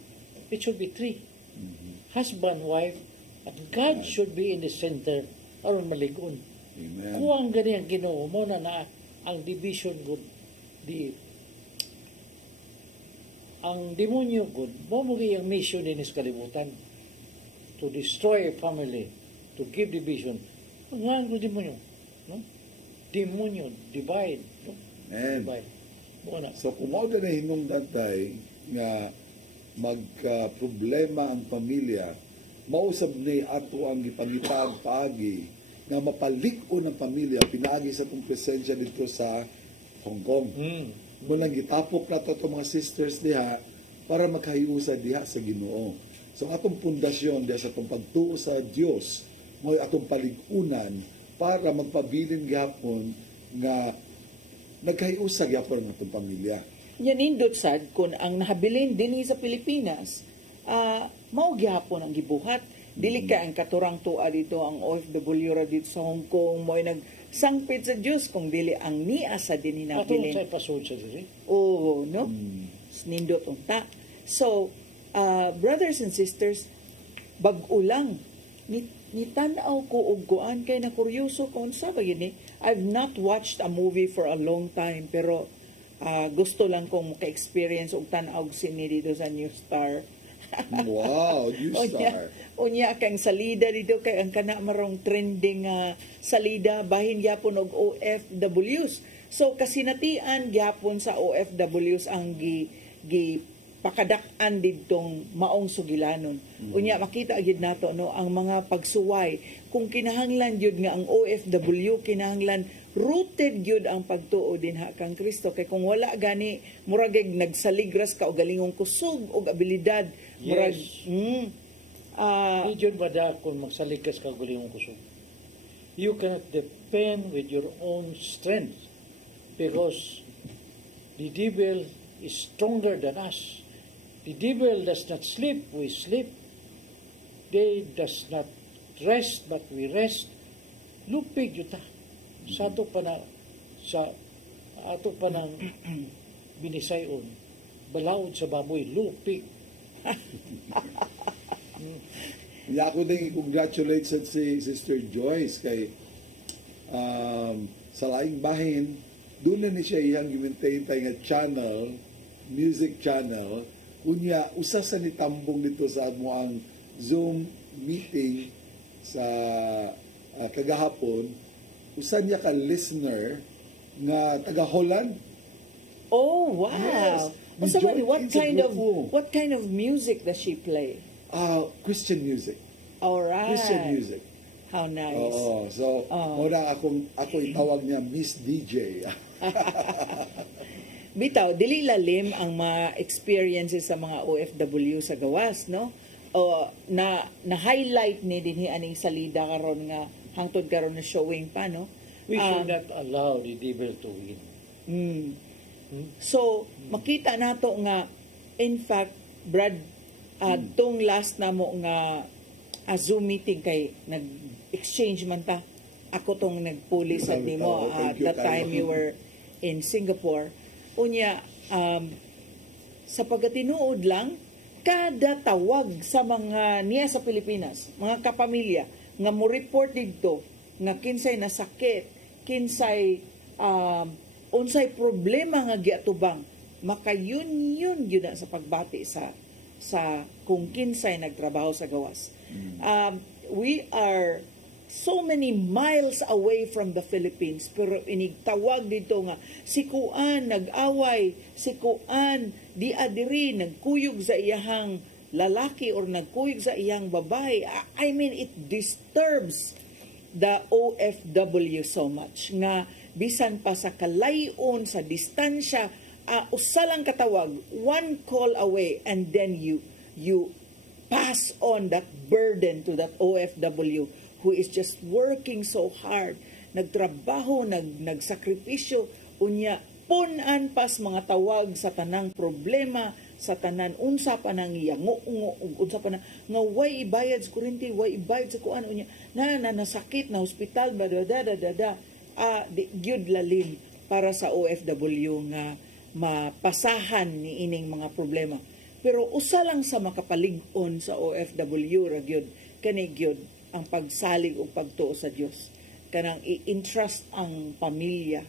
It should be 3. Husband, wife, at God should be in the center aron maligon. Amen. Kung ang ganyan Ginoo mo na ang division good, ang demonyo good, mo ang mission din is kalibutan to destroy a family, to give division. Ang demonyo, no? Demonyo, divide. No? Divide. So kung mao na hinungdan tay nga magka-problema ang pamilya, mausab ni ato ang gipangitag paagi na mapaliko ng pamilya pinaagi sa itong presensya dito sa Hong Kong. Munang gitapok na ito mga sisters diha para magkahiusa diha sa Ginoo. So atong pundasyon diha sa itong pagtuo sa Dios, mo atong paligunan para magpabilin gyapon nga nagkahiusa gyapon ang atong pamilya. Yan indot sad kung ang nahabilin dinhi sa Pilipinas, mao gyapon ang gibuhat. Dili ka ang katurang tua dito ang OFW ra dito sa Hong Kong mo nagsangpit sa Dios kung dili ang niya sa dinhi nabilin. Atong sa pasod sa diri. Oo, no? Nindot unta. So, brothers and sisters, bag-o lang nitanaw ko og kuan kay na kuryoso ko unsa ba gini. I've not watched a movie for a long time pero gusto lang kong maka-experience og tan-aw sini dito sa New Star. Wow, New Star. Unya kang salida dito kay ang kana marong trending salida bahin gyapon og OFWs. So kasinatian gyapon sa OFWs ang gi pakadak-an didtong maong sugilanon. Unya makita gid nato no ang mga pagsuway kung kinahanglan gyud nga ang OFW kinahanglan rooted gyud ang pagtuo dinha kang Kristo kay kung wala gani murag nagsaligras ka og galingong kusog og abilidad murag Di bada kung magsalikas ka og galingong kusog. You cannot depend with your own strength because the devil is stronger than us. The devil does not sleep, we sleep. They does not rest, but we rest. Lupig yuta. Sa ato pa ng binisayon. Balawod sa baboy, lupig. Ako din i-congratulate si Sister Joyce kay sa laing bahin, doon na ni siya iyang i-maintain tayo nga channel, music channel. Unya, usa sa nitambong dito sa mo ang Zoom meeting sa kagahapon, usa niya ka listener nga taga Holland. Oh, wow. Yes. So what Kinsa kind of grupo. what kind of music does she play? Christian music. All right. Christian music. How nice. Oo. So, muna ako itawag niya Miss DJ. Bitaw, dili lalim ang mga experiences sa mga OFW sa gawas, no? O na highlight ni dinhi aning salida karon nga hangtod karon na showing pa, no? We should not allow the devil to win. So, makita nato nga in fact, Brad, tong last na mo nga Zoom meeting kay nag-exchange man ta. Ako tong nagpuli sa nimo at that time you were in Singapore. Unya, sa pagatinuod lang, kada tawag sa mga niya sa Pilipinas, mga kapamilya, nga mo report dito, nga kinsay nasakit, kinsay unsay problema nga giatubang, makayun yun na sa pagbati sa kung kinsay nagtrabaho sa gawas. We are so many miles away from the Philippines, pero inigtawag dito nga si Kuan nag-away, si Kuan di adiri nagkuyog sa iyahang lalaki or nagkuyog sa iyang babae. I mean, it disturbs the OFW so much nga bisan pa sa kalayon, sa distansya, usa lang katawag, one call away, and then you pass on that burden to that OFW who is just working so hard, nagtrabaho, nagsakripisyo, unya, punan pas mga tawag sa tanang problema, sa tanan, unsa pa nang iyango, unsa pa na, nga way ibayad sa kurinti, way ibayad sa kuan, unya, nasakit, na hospital, gyud lalim para sa OFW nga mapasahan ni ining mga problema. Pero usa lang sa makapalig-on sa OFW, ragyod, kanigyod, ang pagsalig o pagtuo sa Dios, kanang i-entrust ang pamilya,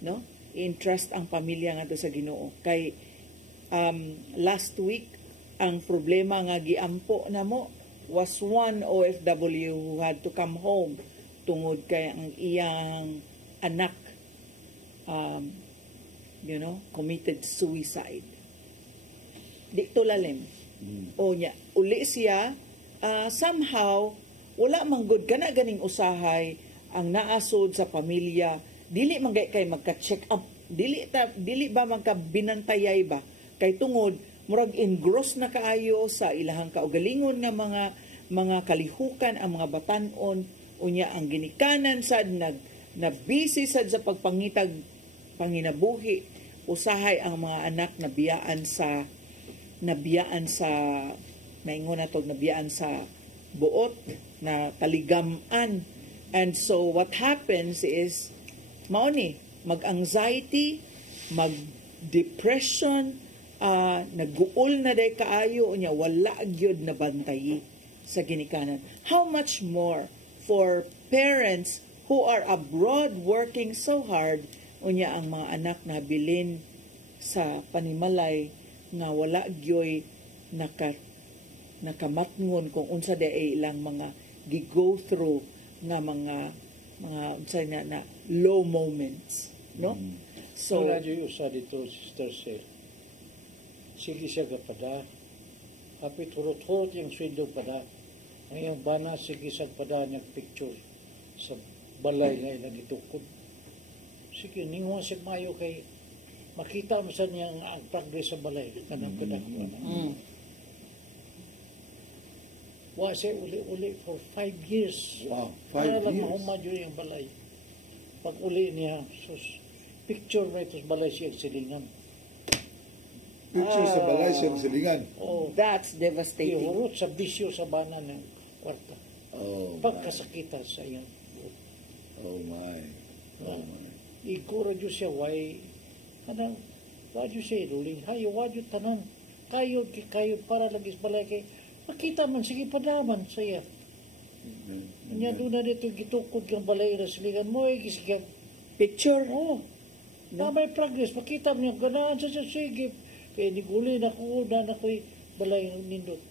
no? I-entrust ang pamilya nga sa Ginoo. Kay last week ang problema nga giampo namo was one OFW who had to come home tungod kay ang iyang anak committed suicide. Di to lalim. O nya, uli siya somehow wala man good kana ganing usahay ang naasod sa pamilya, dili man kay magka-check up, dili ba magkabinantayay ba kay tungod murag engross na kaayo sa ilahang kaugalingon nga mga kalihukan ang mga batan-on, unya ang ginikanan sad na busy sad sa pagpangitag panginabuhi, usahay ang mga anak nabiyaan sa buot na taligaman. And so what happens is mauni mag-anxiety, mag-depression, nag-uol na day kaayo unya wala gyud na bantayi sa ginikanan. How much more for parents who are abroad working so hard unya ang mga anak na bilin sa panimalay nga wala gyoy nakamatngon kung unsa day ilang mga gi-go through nga mga unsay na low moments, no? So wala dyo usa dito, Sister Sel. Sige siya kapada, kapit hurot-hurot yung sweldo pada, ang iyong bana sige siya pada nagpicture sa balay nga ilang itukod. Sige, ninguha siya mayo kay makita mo sa niya ang progress sa balay kanang kadako na. Wase uli for 5 years. Wow, 5 para years. Lang mahumadyo yung balay. Pag uli niya, picture na ito sa balay siya silingan. Picture sa balay siya silingan. Oh, that's devastating. Ihurot sa bisyo sa bana ng kwarta. Oh, pagkasakita sa iyang buot. Oh my. Oh my. Ikura dyo siya, why, kanang, wadyo siya, ruling, hayo, wadyo tanan, kayod para lagi sa balay kay, makita man, sige padaman saya. Kanya doon na dito gitukod kang balay na silingan mo, sige. Picture? Oo. Na may progress, makita mo niya, ganaan sa sige. Kaya niguli na ko, na ko'y balay ng nindot.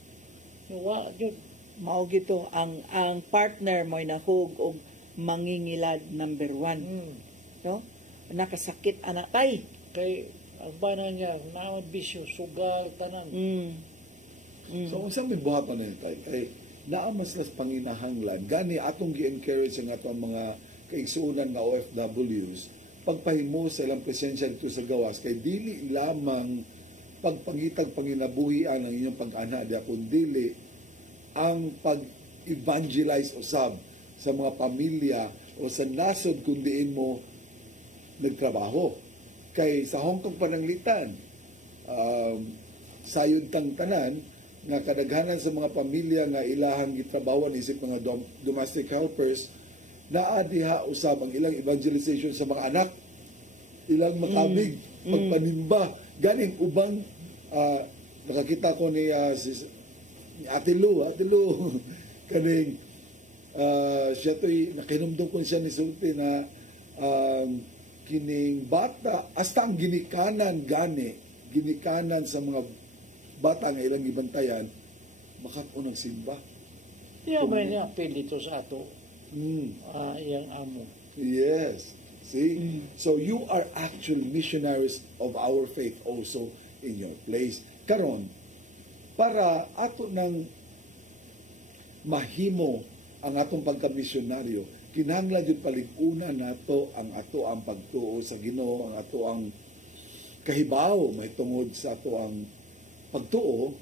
Yun. Mao gito, ang partner mo'y nahug og mangingilad number 1. No? Nakasakit anak kay ang bana niya, naamad bisyo, sugal, tanan. So, unsang may buhaton na tayo? Kay, naamas nas panginahanglan, gani atong gi-encourage ang atong mga kaigsuunan nga OFWs, pagpahimo sa ilang presensya dito sa gawas, kay dili lamang pagpangitag panginabuhian ang inyong pag-ana, kundi ang pag-evangelize usab sa mga pamilya o sa nasod kung diin mo nagtrabaho. Kay sa Hong Kong pananglitan, sayod tang tanan, nga kadaghanan sa mga pamilya nga ilahang gitrabawan isip mga domestic helpers, naa diha usab ang ilang evangelization sa mga anak, ilang makabig, pagpanimba. Ganing ubang, nakakita ko ni Ate Lu, kaning, siya to'y nakinumdum ko siya ni Sulti na kining bata, hasta ang ginikanan sa mga bata nga ilang ibantayan, makapunang simba. Yeah, may appeal dito sa ato. Iyang amo. Yes. See? So you are actual missionaries of our faith also in your place. Karon, para ato nang mahimo ang atong pagka-misyonaryo, kinahanglan jud palig-una nato ang ato ang pagtuo sa Ginoo, ang ato ang kahibaw may tungod sa ato ang pagtuo.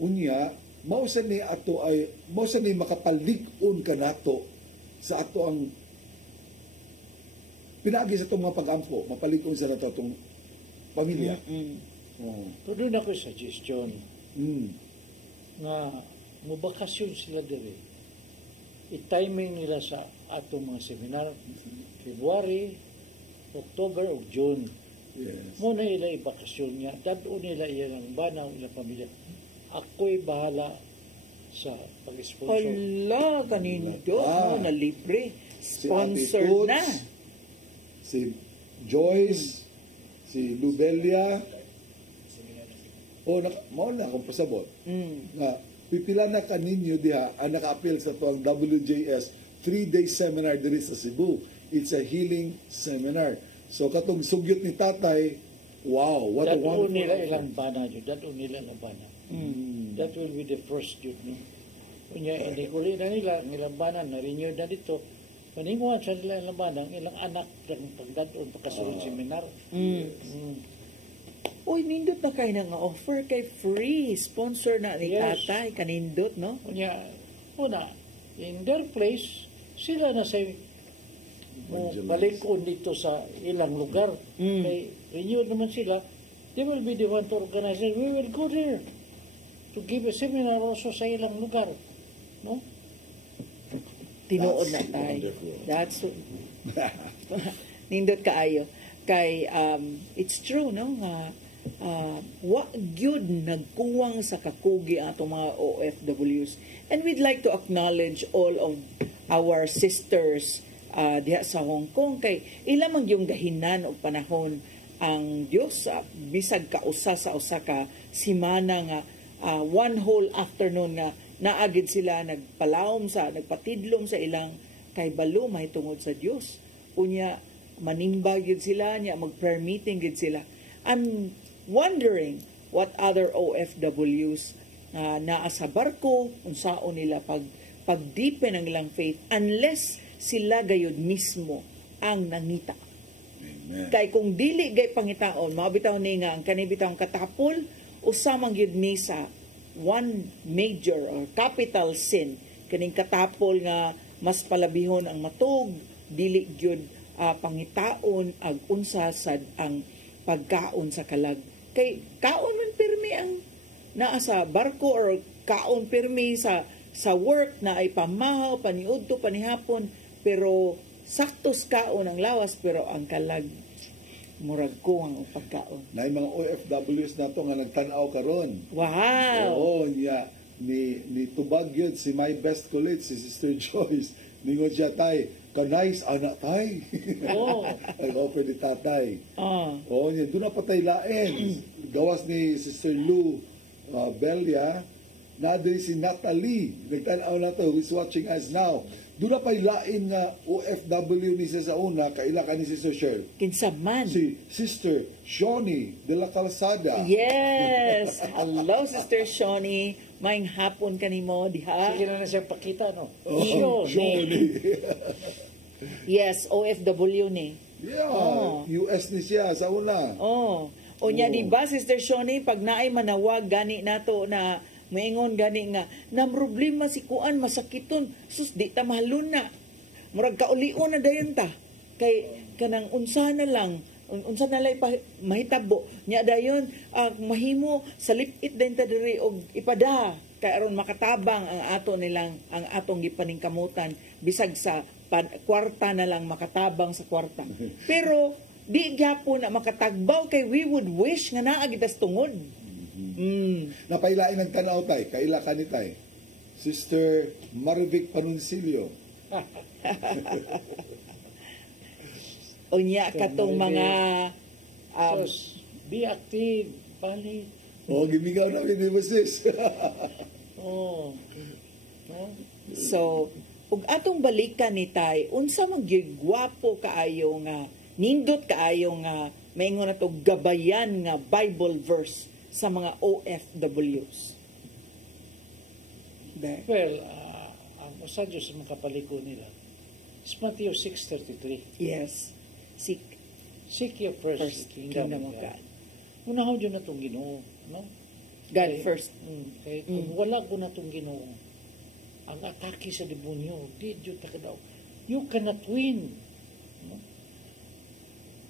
Unya, mao sa ni makapalig-on ka nato sa ato ang pinagi sa itong mga pag-ampo, mapalig-on sa nato itong pamilya. Pero doon ako suggestion nga mubakasyon sila dire. I-timing nila sa atong mga seminar February, October o June. Yes. Muna ila ibakasyon niya. Dadto nila ilang banaw, ilang pamilya. Ako'y bahala sa pag-sponsor. Hala, kanino na libre. Sponsor si na. Si Joyce, si Lubelia, mao na akong pasabot. Nga, pipila na kaninyo diha ang naka-appeal sa tuwang WJS 3-day seminar diri sa Cebu. It's a healing seminar. So katong sugyot ni tatay, wow, what a wonderful. Nila ilang bana yun. Dato nila ilang bana. That will be the first yun. No? Kunya, hindi ko rin na nila, ang ilang bana, na-renew na dito. Paninguan sa nila ilang bana, ang ilang anak, pagdaton, pagkasunod seminar. Uy, nindot na kayo nga offer kay free sponsor na ni tatay. Kanindot, no? Kunya, una, in their place, sila na sa balikon dito sa ilang lugar. Kay renewed naman sila, they will be the one to organize it. We will go there to give a seminar also sa ilang lugar. No? Tinuod na tayo. That's nindot kaayo. Kay, it's true, no? Wa gyud nagkuwang sa kakugi atong mga OFWs. And we'd like to acknowledge all of our sisters diha sa Hong Kong, kay ilamang yung gahinan o panahon ang Diyos bisag kausa sa usa ka simana nga one whole afternoon nga naagid sila nagpatidlom sa ilang kay balo may tungod sa Diyos. Unya manimba gyud sila nya mag-prayer meeting gyud sila. I'm wondering what other OFWs naa sa barko unsaon nila pagdeepen ang ilang faith unless sila gayud mismo ang nangita. Amen. Kay kung dili gay pangitaon, mabitaw ni nga ang kanibitaw katapol, usamang gyud ni sa one major or capital sin, kaning katapol nga mas palabihon ang matug, dili gyud pangitaon ag unsa sad ang pagkaon sa kalag. Kay kaon man pirmi ang naa sa barko or kaon pirmi sa work na ay pamahaw, paniudto, panihapon, pero saktos kaon ang lawas, pero ang kalag murag ko ang pagkaon. Na mga OFWs na to nga nagtanaw karon. Wow! Oo, niya. Ni tubag yun, si my best colleague, si Sister Joyce. Ningon siya, tay, kanais anak tay. Oh. Nag-offer ni tatay. Oo, niya. Doon na patay lain. Gawas ni Sister Lou Belia, Nadiri si Natalie, nagtanaw na to, who is watching us now. Doon na pa'y lain nga OFW ni sa una, kaila ka ni Sister Cheryl. Kinsaman. Si Sister Shawnee de la Calzada. Yes! Hello, Sister Shawnee. Maing hapon ka ni mo, diha? Sige na siya pakita, no? Oh, Shawnee. Yes, OFW ni. Yeah, US ni siya sa una. O niya, di ba, Sister Shawnee, pag naay manawag gani nato na maingon gani nga, na problema si kuan masakiton, sus di ta mahalon na. Murag kaulion na dayon ta. Kay kanang unsa na lang mahitabo nya dayon mahimo sa lipit din ta diri og ipada kay aron makatabang ang atong gipaningkamutan bisag sa kwarta na lang makatabang sa kwarta. Pero di gyapon na makatagbaw kay we would wish nga naa gitas tungod. Napailain ng tanaw tay, kaila ka ni tay. Sister Marvic Panuncilio. Unya katong mga be active, bali. Gimigaw namin ni sis. So, ug atong balikan ni tay, unsa man gyud gwapo kaayo nga nindot kaayo nga maingon nato gabayan nga Bible verse sa mga OFWs. Well, ang usa Diyos sa mga kapaliko nila is Matthew 6:33. Yes. Seek ye first the kingdom of God. Unahon yun na itong Ginoo. No? God first. Kaya kung wala ko na itong Ginoo, ang atake sa demonyo, di yun takadaw. You cannot win. No?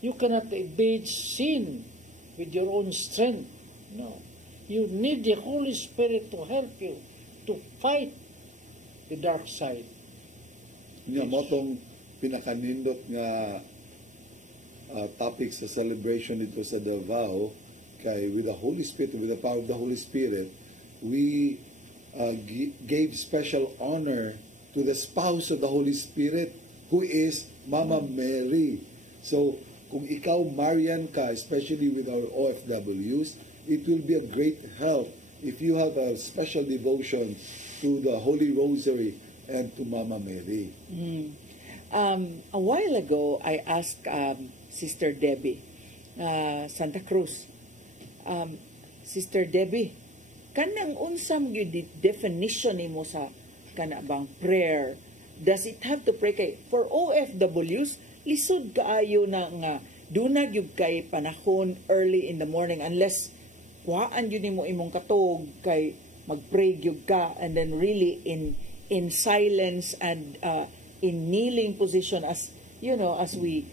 You cannot evade sin with your own strength. No. You need the Holy Spirit to help you to fight the dark side. Nga mo itong pinakanindot nga topic sa celebration nito sa Davao, kay with the Holy Spirit, with the power of the Holy Spirit, we gave special honor to the spouse of the Holy Spirit, who is Mama Mary. So, kung ikaw Marian ka, especially with our OFWs, it will be a great help if you have a special devotion to the Holy Rosary and to Mama Mary. A while ago, I asked Sister Debbie, Santa Cruz, Sister Debbie, kanang unsam gyud definition nimo sa kanabang prayer? Does it have to pray kay for OFWs? Lisod kaayo na nga dunag gyud kay panahon early in the morning unless kuhaan yun mo imong katog kay magpray gyud ka and then really in silence and in kneeling position as you know as we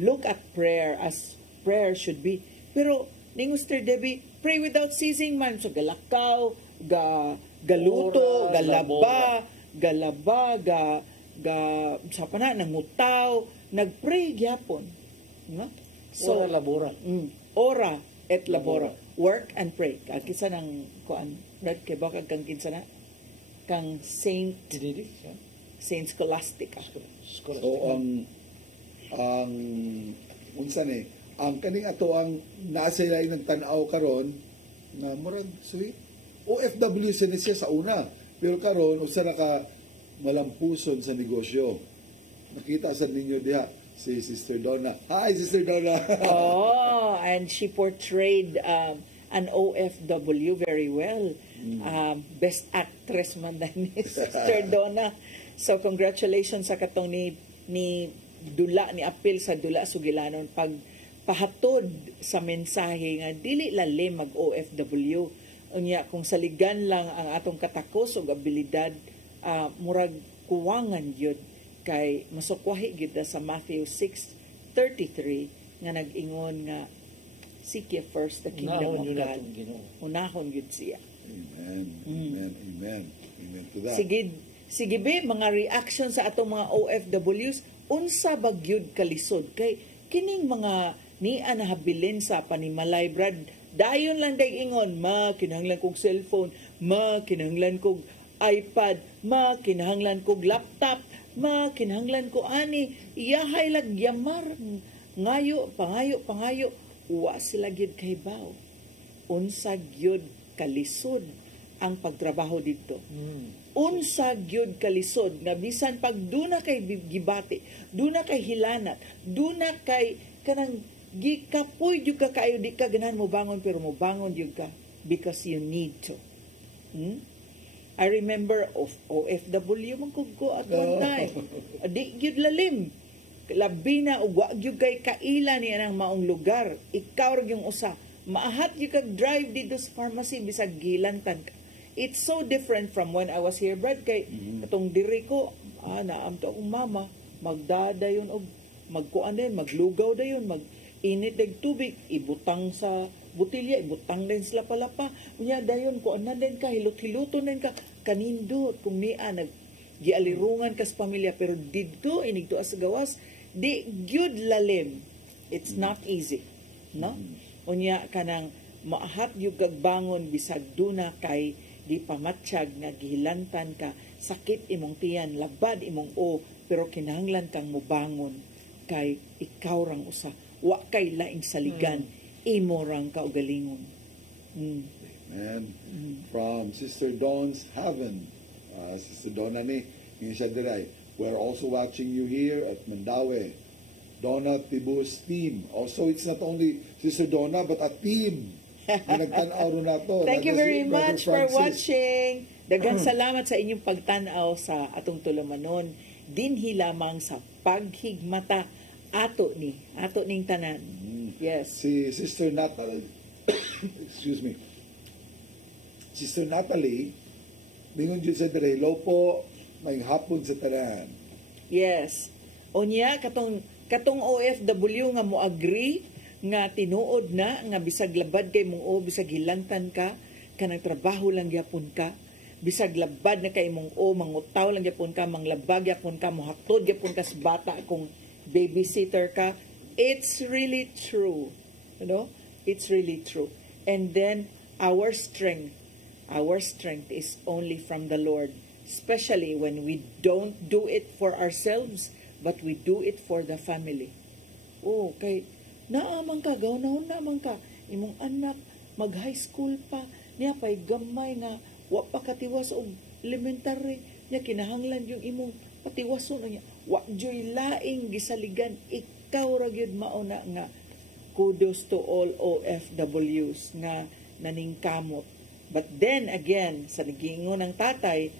look at prayer as prayer should be. Pero ning Sister Debbie, pray without ceasing man, so galakaw, galuto, galaba, sa pana nangutaw, nagpray gyapon. No? So labora. Ora et labora. Work and pray. Kag kinsa nang kuan, red kay baka kang kinsa na kang Saint Scholastica. So ang unsa ni ang kaning ato ang nasa ilay ng tan-aw karon na murag sweet OFW siya sa una, pero karon usa na ka malampuson sa negosyo. Nakita sa ninyo diha si Sister Donna. Hi, Sister Donna. And she portrayed an OFW very well. Best actress man ni Sister Donna. So congratulations sa katong ni Dula ni apil sa Dula Sugilanon pag pahatod sa mensahe nga dili lalim mag OFW. Unya kung saligan lang ang atong katakos ug abilidad, murag kuwangan yun kay masukwahi gid sa Matthew 6:33 nga nag-ingon nga seek ye first the kingdom of God. Unahon yun siya. Amen to that. Sige be, mga reaction sa atong mga OFWs, unsa ba gyud kalisod kay kining mga niya na habilin sa panimalay, Brad, dayon lang day ingon, kinahanglan kog cellphone, kinahanglan kog iPad, kinahanglan kog laptop, kinahanglan ko ani, iyahay lagyamar, pangayo, wa sila gyud kay baw. Unsa gyud kalisod ang pagtrabaho dito. Unsa gyud kalisod nga bisan pag duna kay gibati, duna kay hilanat, duna kay kanang gikapoy jud ka kayo, di ka ganahan mo bangon, pero mo bangon jud ka because you need to. I remember of OFW man ko at one time. Di gyud lalim. Labi na ug wa gyud kay kaila ni anang maong lugar. Ikaw ra yung usa. Maahat gyud kag drive dito sa pharmacy bisag gilantan ka. It's so different from when I was here, Brad, kay katong diri ko, naamto akong mama, magdadayon og magkuan din, maglugaw dayon, mag-init dag tubig, ibutang sa butilya, ibutang din sila palapa. Unya dayon kuan na din ka, hilot-hiluton din ka, kanindot kung niya gialirungan kas pamilya, pero didto inigto as gawas, di gyud lalim. It's not easy, no? Unya kanang maahat yung gagbangon bisag duna kay di pamatsyag nga gihilantan ka, sakit imong tiyan, labad imong pero kinahanglan kang mubangon kay ikaw rang usa, wa kay laing saligan, imo rang kaugalingon. Amen. From Sister Dawn's Heaven, Sister Donna ni siya diray, we're also watching you here at Mandaue. Donna Tibus team. Also, it's not only Sister Donna, but a team. Thank you very much for watching. Daghang salamat sa inyong pagtanaw sa atong tulamanon. Dinhi lamang sa paghigmata ato ning tanan. Yes. Si Sister Natalie, excuse me. Sister Natalie, ningon jud sa dire, hello po, may hapon sa tanan. Yes. Onya katong OFW nga mo agree nga tinuod na nga bisag labad kay mong bisag hilantan ka kanang trabaho lang gyapon ka, bisag labad na kay mong mangutaw lang gyapon ka, manglabag gyapon ka, mohatod gyapon ka sa bata kung babysitter ka. It's really true, you know, it's really true. And then our strength is only from the Lord, especially when we don't do it for ourselves but we do it for the family. Kay naaman ka, gawnaon naman ka, imong anak, mag-high school pa, niya pa'y gamay nga, wa pa katiwas o elementary, niya kinahanglan yung imong patiwason niya, wa joy laing gisaligan, ikaw ra gyud mauna nga, kudos to all OFWs nga naningkamot. But then again, sa nagingon ng tatay,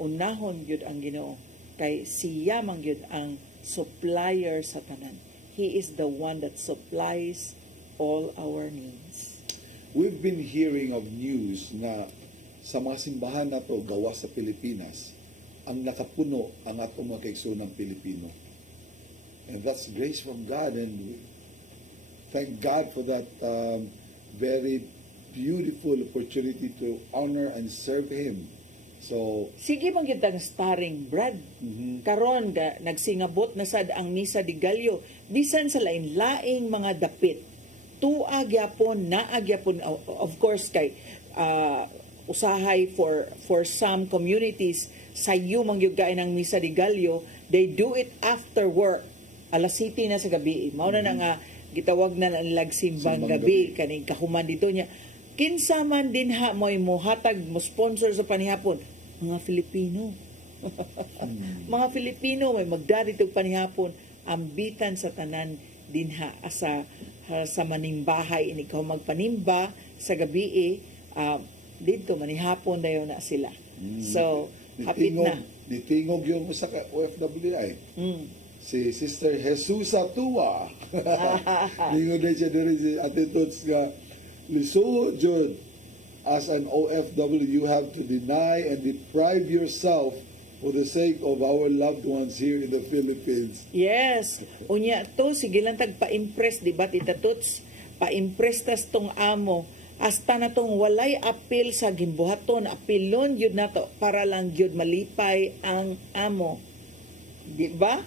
unahon gyud ang Ginoo, kay siya man gyud ang supplier sa tanan. He is the one that supplies all our needs. We've been hearing of news na sa mga simbahan na to gawa sa Pilipinas, ang nakapuno ang atong mga kaigsoonang Pilipino. And that's grace from God, and thank God for that very beautiful opportunity to honor and serve Him. So, sige bang kita starring Brad. Karon nagsingabot na sad ang misa di Gallo. Bisan sa lain-laing mga dapit. Tuag yapon, naag yapon, of course kay usahay for some communities sayo man gyud kay ng misa di Gallo, they do it after work. Alas 7 na sa gabi. Mao na nga gitawag na nilag simbang gabi kaning kahuman dito niya. Kinsa man din mo'y mohatag mo sponsor sa panihapon, mga Filipino. Mga Filipino may magdadito panihapon, ambitan sa tanan dinha sa manimbahay ini ko magpanimba sa gabi dito manihapon dayon na sila. So hapit na. Nitingog yung sa OFWI. Si Sister Jesus Atua. Ningon na siya doon si attitudes nga lisuod jud, as an OFW, you have to deny and deprive yourself for the sake of our loved ones here in the Philippines. Yes. Unya to, sige lang tagpa-impress, di ba, Tita Toots? Pa-impress tas tong amo. Hasta na tong walay apil sa gimbuhaton, apilon yun na to, para lang yun malipay ang amo. Di ba?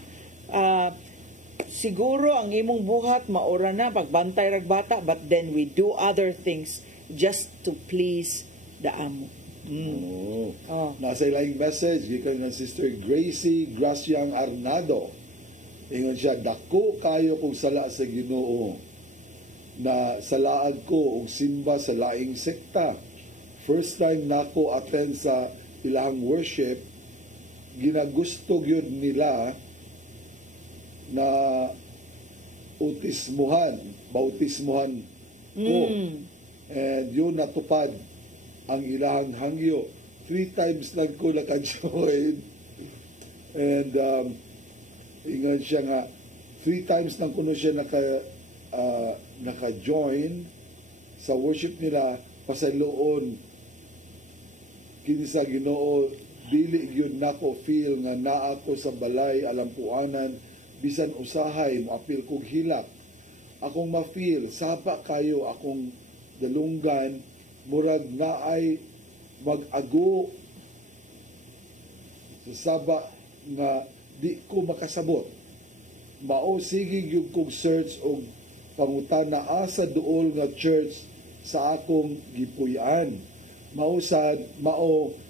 Siguro ang imong buhat maura na pagbantay rag bata, but then we do other things just to please the amo. Nasa ilang message gikan ng Sister Gracie Graciang Arnado. Ingon siya, dako kayo kung sala sa Ginoo na salaad ko og simba sa laing sekta. first time nako attend sa ilahang worship, ginagusto gyud nila na bautismuhan ko. And yun natupad ang ilahang hangyo. 3 times lang ko naka-join. And ingan siya nga, 3 times lang kuno siya naka-join sa worship nila pasaloon kinsa Ginoo, dili gyud nako feel nga naa ko sa balay alampuanan bisan usahay moapil kog hilak. Akong ma-feel sapa kayo akong dalunggan murag naay mag-ago sa saba nga di ko makasabot. Mao sige gyud kog search og pangutana asa duol nga church sa akong gipuy-an. Mao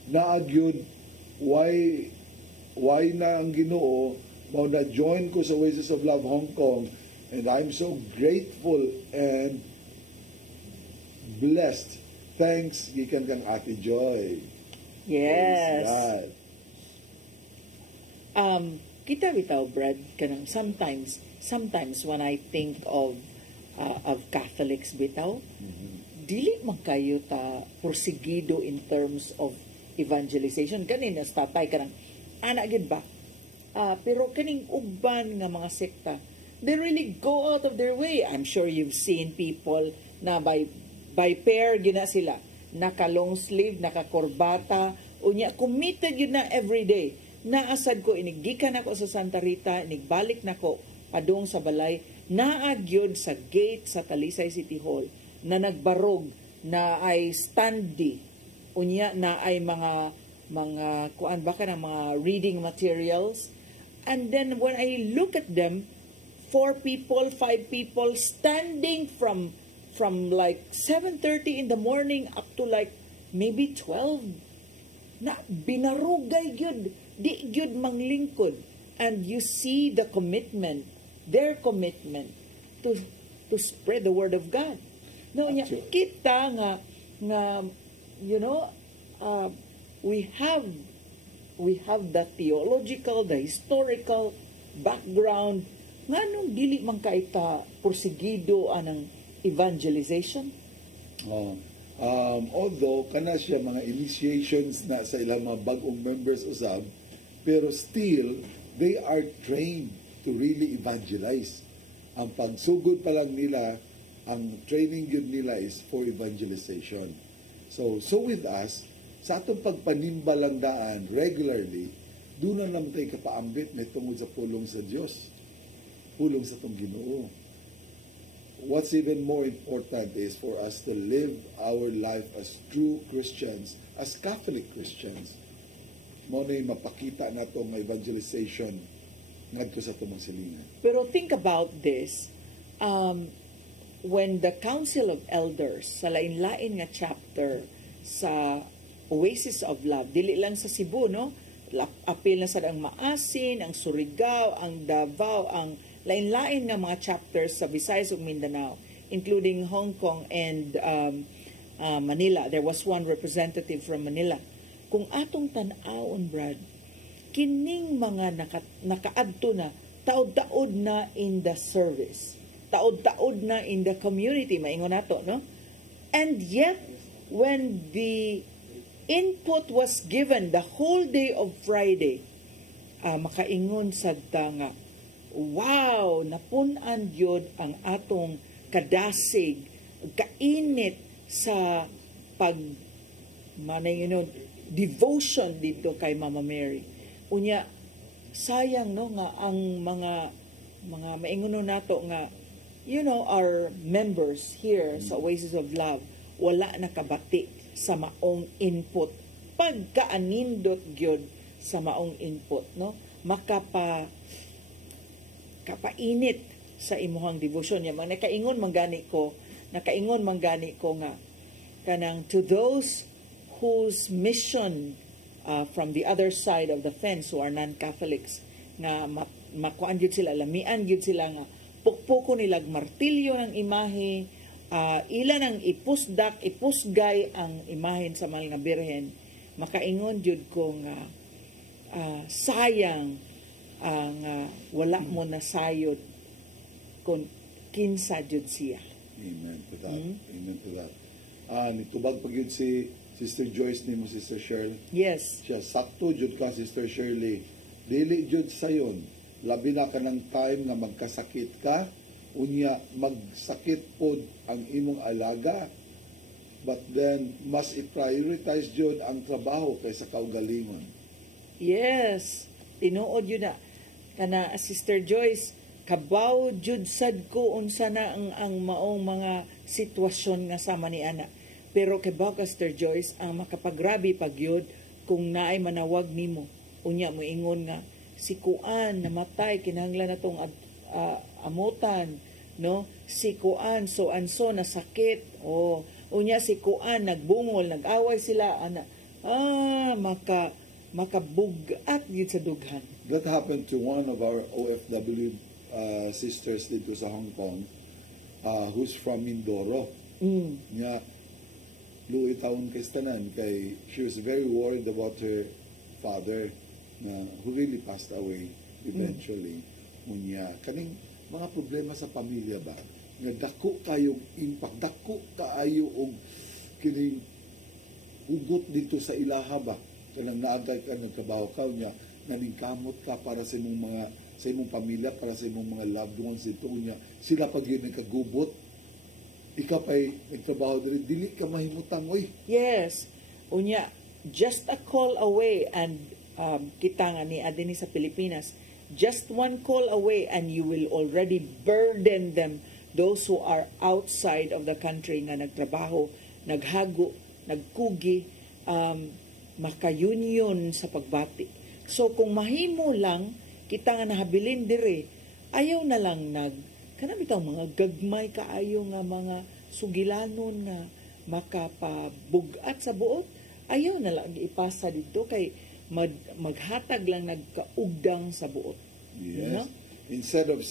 naagyud why na ang Ginoo mao na join ko sa Oasis of Love Hong Kong, and I'm so grateful and blessed. Thanks gikan kang Ate Joy. Yes. Praise God. Kita bitaw, Brad, kanang sometimes when I think of Catholics bitaw, dili man kayo ta porsigido in terms of evangelization. Kanina sa tatay kanang ana gid ba? Pero kaning uban nga mga sekta, they really go out of their way. I'm sure you've seen people na by pair gina sila, naka long sleeve, naka korbata, unya committed yun na everyday. Naasad ko inigikan ako sa Santa Rita, inigbalik nako padung sa balay, naagyod sa gate sa Talisay City Hall na nagbarog na ay standee, unya na ay mga kuan baka ng mga reading materials. And then when I look at them, 4 people, 5 people standing from like 7:30 in the morning up to like maybe 12, na binarugay gyud, di gyud manglingkod. And you see the commitment, their commitment to spread the word of God. No, kita nga you know, we have the theological, the historical background. Nganong dili man kaita porsigido anang evangelization? Although kana siya mga initiations na sa ilang mga bagong members usab, pero still they are trained to really evangelize. Ang pagsugod pa lang nila, ang training yun nila is for evangelization. So with us, sa atong pagpanimba lang daan regularly, doon na naman tayo kapaambit na tungod sa pulong sa Diyos, pulong sa itong Ginoo. What's even more important is for us to live our life as true Christians, as Catholic Christians. Mo na mapakita na itong evangelization ngadto sa itong silingan. Pero think about this, when the Council of Elders sa lain-lain nga chapter sa Oasis of Love, dili lang sa Cebu, no? Apil na sa ang Maasin, ang Surigao, ang Davao, ang lain-lain nga mga chapters sa Visayas ug Mindanao, including Hong Kong and Manila. There was one representative from Manila. Kung atong tan-awon, Brad, kining mga nakaadto na, taod-taod na in the service, taod-taod na in the community, maingon nato, no? And yet, when the input was given the whole day of Friday, makaingon sa nga, wow, napunan yun ang atong kadasig, kainit sa devotion dito kay Mama Mary. Unya, sayang no nga ang mga maingon nato nga, you know, our members here sa Oasis of Love, wala nakabati sa maong input. Pagkaanindot gyud sa maong input, no? Kapainit sa imuhang devotion. Ya, nakaingon manggani ko nga kanang to those whose mission from the other side of the fence who are non-Catholics nga makuan gyud sila, lamian gyud sila nga pukpuko nilag martilyo ng imahe, ila nang ipusgay ang imahen sa mahal nga birhen, makaingon jud ko nga sayang ang wala mo na sayod kung kinsa jud siya. Amen to that. Amen to that. Nitubag pag yun si Sister Joyce ni mo, Sister Shirley. Yes. Siya, sakto jud ka, Sister Shirley. Dili jud sayon. Labi na ka ng time nga magkasakit ka, unya magsakit pod ang imong alaga. But then, mas i-prioritize jud ang trabaho kaysa kaugalingon. Yes. Tinuod yun na. Kana, Sister Joyce, kabaw jud sad ko unsa na ang maong mga sitwasyon nga sama ni ana. Pero kabaw ka, Sister Joyce, ang makapagrabi pagyod kung naay manawag nimo. Unya mo ingon nga si Kuan namatay kinahanglan natong amutan, no? Si Kuan so na sakit. Unya si Kuan nagbungol, nag-away sila ana. Makabugat gid sa dughan. That happened to one of our OFW sisters dito sa Hong Kong, who's from Mindoro. Nga, luoy taon kay tanan kay she was very worried about her father who really passed away eventually. Unya, kaning mga problema sa pamilya ba? Nga dako kayong impact, dako kaayo og kining hugot dito sa ilaha ba? Kanang naagay ka nagtrabaho ka niya, naningkamot ka para sa imong pamilya, para sa imong mga loved ones dito niya. Sila pag yun nagkagubot, ikaw pa'y nagtrabaho dili ka mahimutang, oy. Yes. Unya, just a call away and kita nga ni adini sa Pilipinas, just one call away and you will already burden them, those who are outside of the country nga nagtrabaho, naghago, nagkugi, maka-union sa pagbati. So kung mahimo lang, kita nga nahabilin dire, ayaw na lang kanang bitaw mga gagmay kaayo nga mga sugilanon nga makapabugat sa buot, ayaw na lang ipasa dito kay maghatag lang nagkaugdang sa buot. Yes. You know? Instead of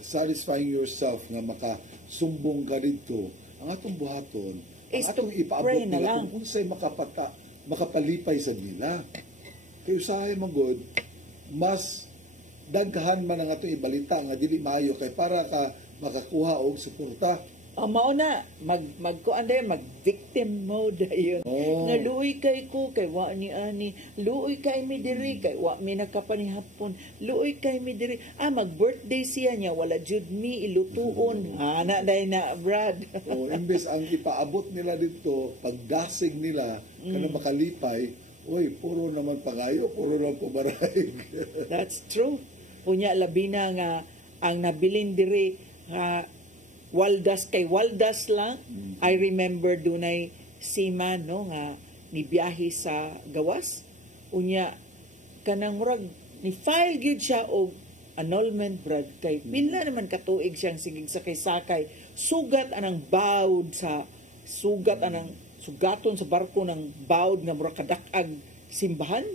satisfying yourself nga makasumbong ka dito, ang atong buhaton, ang atong ipaabot nila kung unsay makapalipay sa nila. Kaya usahay magod, mas daghan man ang atong ibalita nga dili maayo kay para ka makakuha og suporta. Mao na mag-victim mode yun. Nga luoy kay ko kay wa ni ani, luoy kay mi diri kay wa mi nakapanihapon, luoy kay mi diri. Mag-birthday siya niya wala jud mi ilutuon. Ana day na Brad. Imbes ang ipaabot nila dito, pagdasig nila kanang makalipay, oy, puro naman pangayo, puro naman pumaray. That's true. Unya labi na nga ang nabilin diri waldas kay waldas lang. I remember dunay seaman no nga nibiyahe sa gawas. Unya kanang murag ni file gyud siya og annulment, Brad, kay pila naman katuig siyang sigig sakay-sakay. Sugat anang bawd sa sugaton sa barko ng bawd nga murag kadak-ag simbahan.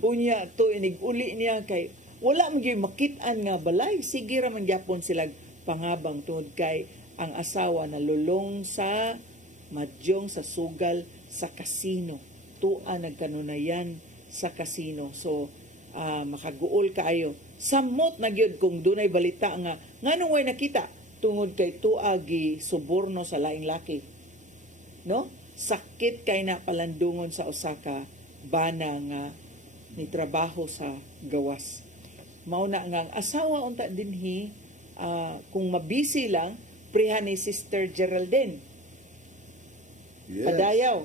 Unya to inig-uli niya kay wala man gyud makit-an nga balay. Sige ra man gyapon sila pangabang tungod kay ang asawa na lulong sa madyong sa sugal sa kasino. Tua nagkanunayan sa kasino. So, makaguol kaayo. Samot na gyud kung dunay balita nga nganong way nakita tungod kay tua gi suborno sa laing laki. No? Sakit kay na palandungon sa Osaka bana nga ni trabaho sa gawas. Mao na nga asawa unta dinhi kung mabisi lang, prihan ni Sister Geraldine. Yes. Padayaw.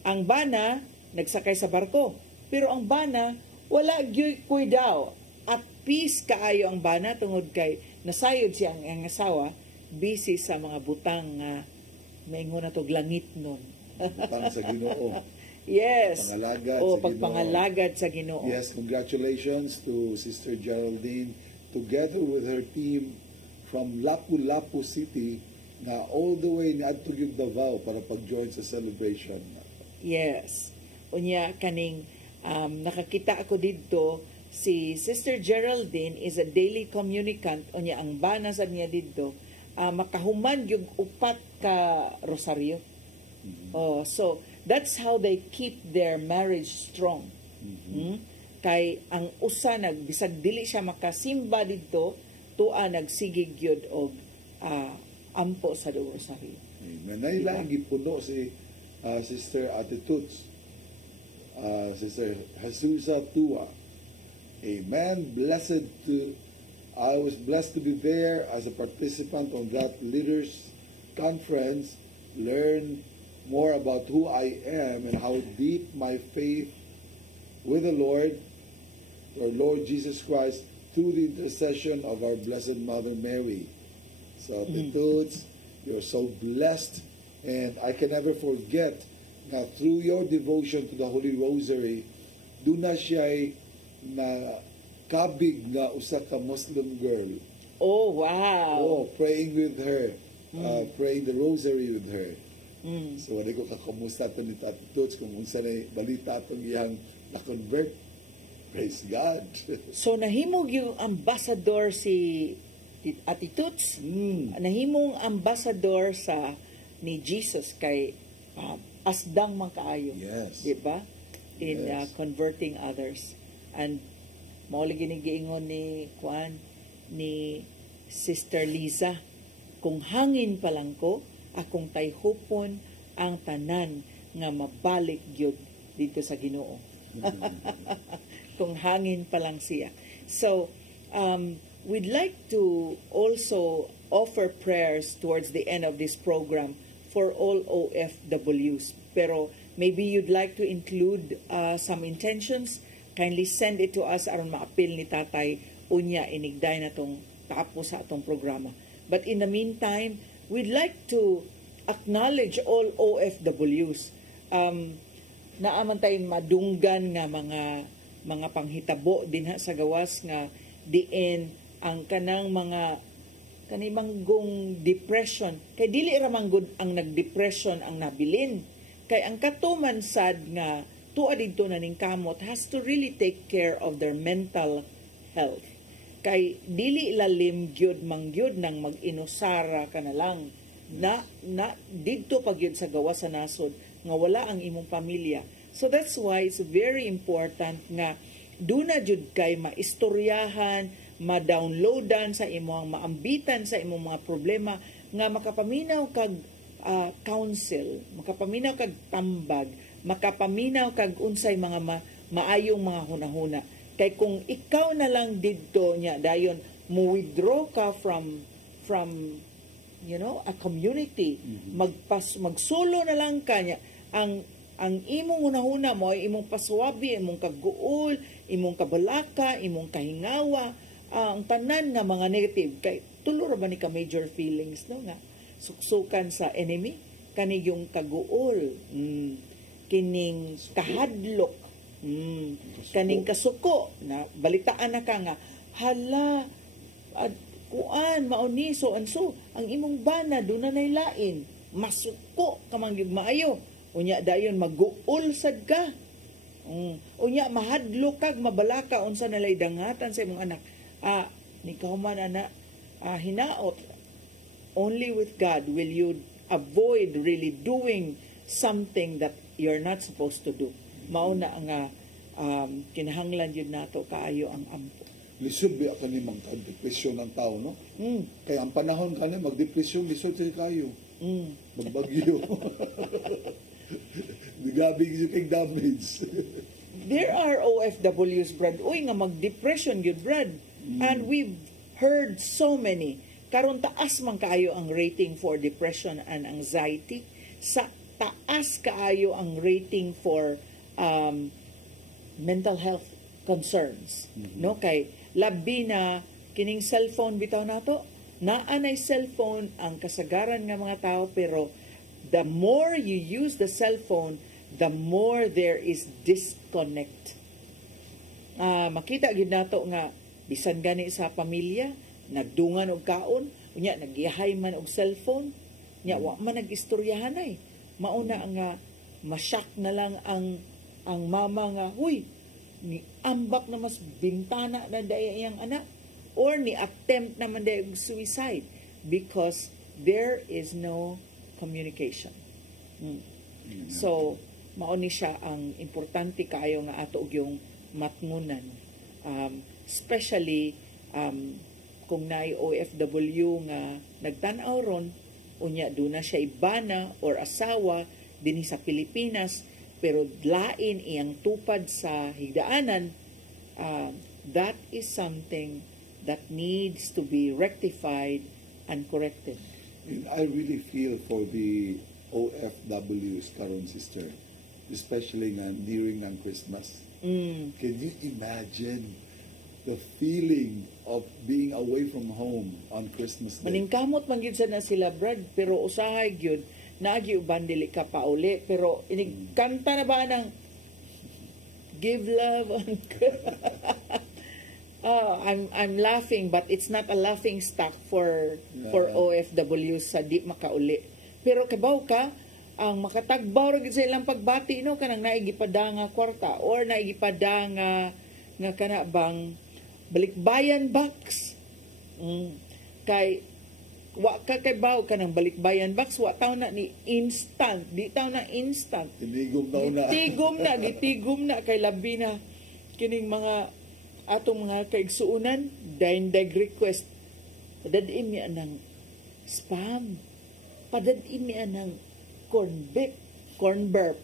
Ang bana, nagsakay sa barko. Pero ang bana, wala gyud daw. At peace kaayo ang bana tungod kay nasayod siya ang asawa, busy sa mga butang nga maingon na to langit nun. Butang sa Ginoo. Yes. Pagpangalagad sa Ginoo. Yes, congratulations to Sister Geraldine together with her team from Lapu-Lapu City na all the way ni adto gyud Davao para pag-join sa celebration. Yes. Unya kaning nakakita ako didto si Sister Geraldine is a daily communicant. Unya ang bana sad niya didto makahuman yung upat ka rosaryo. Oh, so that's how they keep their marriage strong. Kay ang usa bisag dili siya makasimba didto, tua nagsigig gyud og ampo sa rosaryo. Nanay lang gipuno si Sister Attitudes, Sister Jesusa Tua. Amen. I was blessed to be there as a participant on that leaders conference, learn more about who I am and how deep my faith with the Lord, our Lord Jesus Christ, through the intercession of our Blessed Mother Mary. So, Attitudes, you're so blessed, and I can never forget na through your devotion to the Holy Rosary, doon na siya'y na kabig nga usa ka Muslim girl. Oh, wow. Oh, praying with her. Praying the Rosary with her. So, wala ko kakamusta ito ni Attitudes kung unsa na balita itong iyang na-convert. Praise God. So, nahimog yung ambassador si Attitudes. Nahimong ambassador ni Jesus kay asdang man kaayo. Yes. Diba? In converting others. And mauli ginigiingon ni Sister Liza, kung hangin pa lang ko, akong tayhupon ang tanan nga mabalik gyud dito sa Ginoo. Kung hangin pa lang siya. So, we'd like to also offer prayers towards the end of this program for all OFWs. Pero maybe you'd like to include some intentions. Kindly send it to us aron maapil ni Tatay unya inigday na tong tapos sa atong programa. But in the meantime, we'd like to acknowledge all OFWs. Naaman tayong madunggan nga mga panghitabo dinha sa gawas nga diin ang kanang kanimanggong depression. Kay dili ra manggod ang nagdepression ang nabilin. Kay ang katuman sad nga tuwa dito na ning kamot has to really take care of their mental health. Kay dili lalim gyud mangyud nang mag-inusara ka na lang na didto pag yun sa gawa sa nasod nga wala ang imong pamilya. So that's why it's very important nga duna jud kay maistoryahan, ma-downloadan sa imong maambitan sa imong mga problema nga makapaminaw kag counsel, makapaminaw kag tambag, makapaminaw kag unsay mga maayong mga hunahuna. Kay kung ikaw na lang didto nya dayon mo withdraw ka from a community, magsolo na lang kanya ang imong hunahuna mo ay imong paswabi, imong kaguol, imong kabalaka, imong kahingawa, ang tanan nga mga negative kay tulo ra ba ni ka major feelings no nga suksukan sa enemy kani yung kaguol, kining kahadlok, kaning kasuko na balitaan na ka nga hala kuan mauni so anso ang imong bana do na nay lain masuko ka man gyud maayo unya dayon maguol sad ka unya mahadlok kag mabalaka unsa nalay dangatan sa imong anak ni kauman ana hinaot only with God will you avoid really doing something that you're not supposed to do. Mauna nga kinahanglan yun nato kaayo ang ampo. Lisod ba ako ni magka-depresyon ng tao, no? Kaya ang panahon ka na, mag-depresyon, lisod sa kayo. Magbagyo. Nagabig siya kay damage. There are OFWs, Brad. Uy, nga mag-depression yun, Brad. And we've heard so many. Karon taas man kaayo ang rating for depression and anxiety. Sa taas kaayo ang rating for mental health concerns. No? Kay labi na kining cellphone bitaw nato. Naanay cellphone ang kasagaran nga mga tao, pero the more you use the cellphone, the more there is disconnect. Makita gid nato nga bisan gani sa pamilya, nagdungan og kaon, unya nagiyahay man og cellphone, nya wa man nagistoryahan ay. Mauna nga masyak na lang ang mama nga, huy, ni ambak na mas bintana na daya iyang anak, or ni attempt naman daya og suicide. because there is no communication. So mao ni siya ang importante kayo nga ato og yung matngunan, especially kung naay OFW nga nagtan-aw ron unya do na siya ibana or asawa dinhi sa Pilipinas pero lain iyang tupad sa higdaanan, that is something that needs to be rectified and corrected. And I really feel for the OFWs karon, sister, especially nga nearing ng Christmas. Can you imagine the feeling of being away from home on Christmas Day? Maningkamot man gyud na sila, Brad, pero usahay gyud naagi uban dili ka pa uli, pero inigkanta na ba ng give love on I'm laughing, but it's not a laughing stock for OFWs sa di makauli. Pero kabaw ka ang makatagbaw ra gid sa ilang pagbati no kanang naigipada nga kwarta or naigipada nga kana bang balikbayan box. Kay wa ka kay baw kanang balikbayan box wa taw na ni instant, di taw na instant. Gitigom na kay labi na kining mga atong mga kaigsuunan daindag request. Padadin mi anang spam. Padadin mi anang corn burp.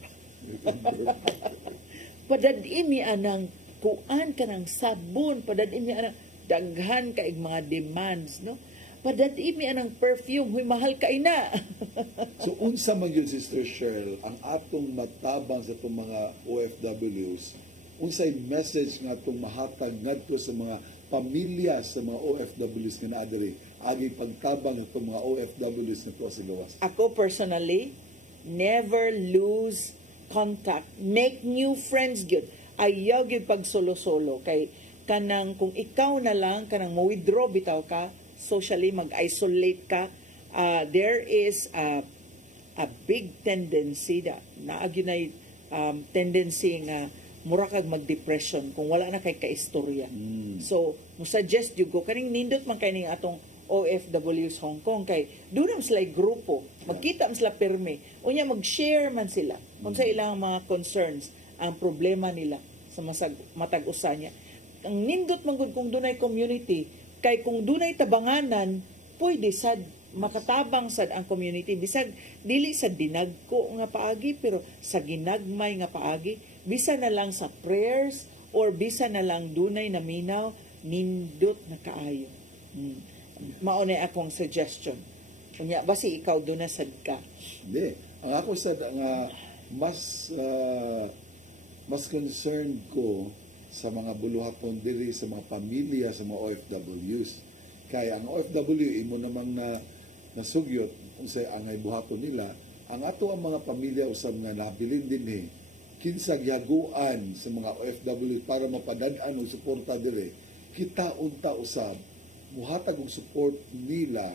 Padadin mi anang kuan kanang sabon, padadin mi anang daghan kaig mga demands, no? Padadin mi anang perfume, huy mahal kay na. So unsa man yun, Sister Cheryl, ang atong matabang sa itong mga OFWs, unsay message nga itong mahatag ngadto sa mga pamilya sa mga OFWs nga naa diri agi pagtabang itong mga OFWs na to sa gawas? Ako personally, never lose contact. Make new friends gyud. Ayaw gyud pag solo-solo kay kanang kung ikaw na lang kanang mo-withdraw bitaw ka, socially mag-isolate ka, there is a big tendency that naagi tendency nga mura kag mag-depression kung wala na kay kaistorya. So, mo-suggest yung ko, kaning nindot man kay ning atong OFWs Hong Kong, kay doon sila grupo, magkita sila perme, unya mag-share man sila kung sa ilang mga concerns, ang problema nila sa matag-usa niya. Ang nindot man gud kung dunay community, kay kung dunay tabanganan, pwede sad makatabang sad ang community. Bisag dili sa dinagko nga paagi, pero sa ginagmay nga paagi, bisa na lang sa prayers or bisa na lang dunay naminaw, nindot na kaayo. Mao na akong suggestion. Unya basi ikaw do na sad ka. Hindi. Ang ako sad nga mas concerned ko sa mga buluhaton diri sa mga pamilya sa mga OFWs. Kaya ang OFW imo namang nasugyot unsay angay buhaton nila, ang ato ang mga pamilya usab nga nabilin dinhi kinsa gihaguan sa mga OFW para mapadad-an og suporta diri, kita unta usab muhatag og support nila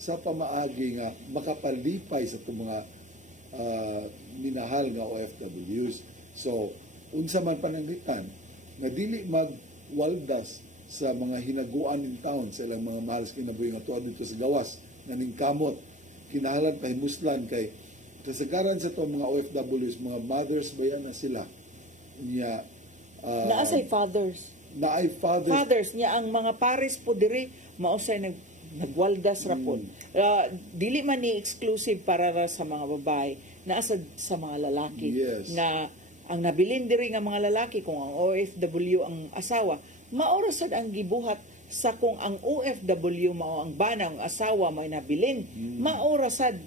sa pamaagi nga makapalipay sa itong mga minahal nga OFWs. So unsa man pananglitan nga dili magwaldas sa mga hinaguan in town sa ilang mga mahal sa kinabuhi nga tuwa dito sa gawas nga ningkamot kinahanglan pahimuslan kay kasagaran sa itong mga OFWs, mga mothers ba yan na sila niya naasay fathers niya ang mga pares po diri mausay nagwaldas rapon. Dili man ni exclusive para sa mga babae, naasa sa mga lalaki. Yes. Na ang nabilin diri nga mga lalaki kung ang OFW ang asawa, maorasad ang gibuhat sa kung ang OFW mao ang bana ang asawa may nabilin. Maorasad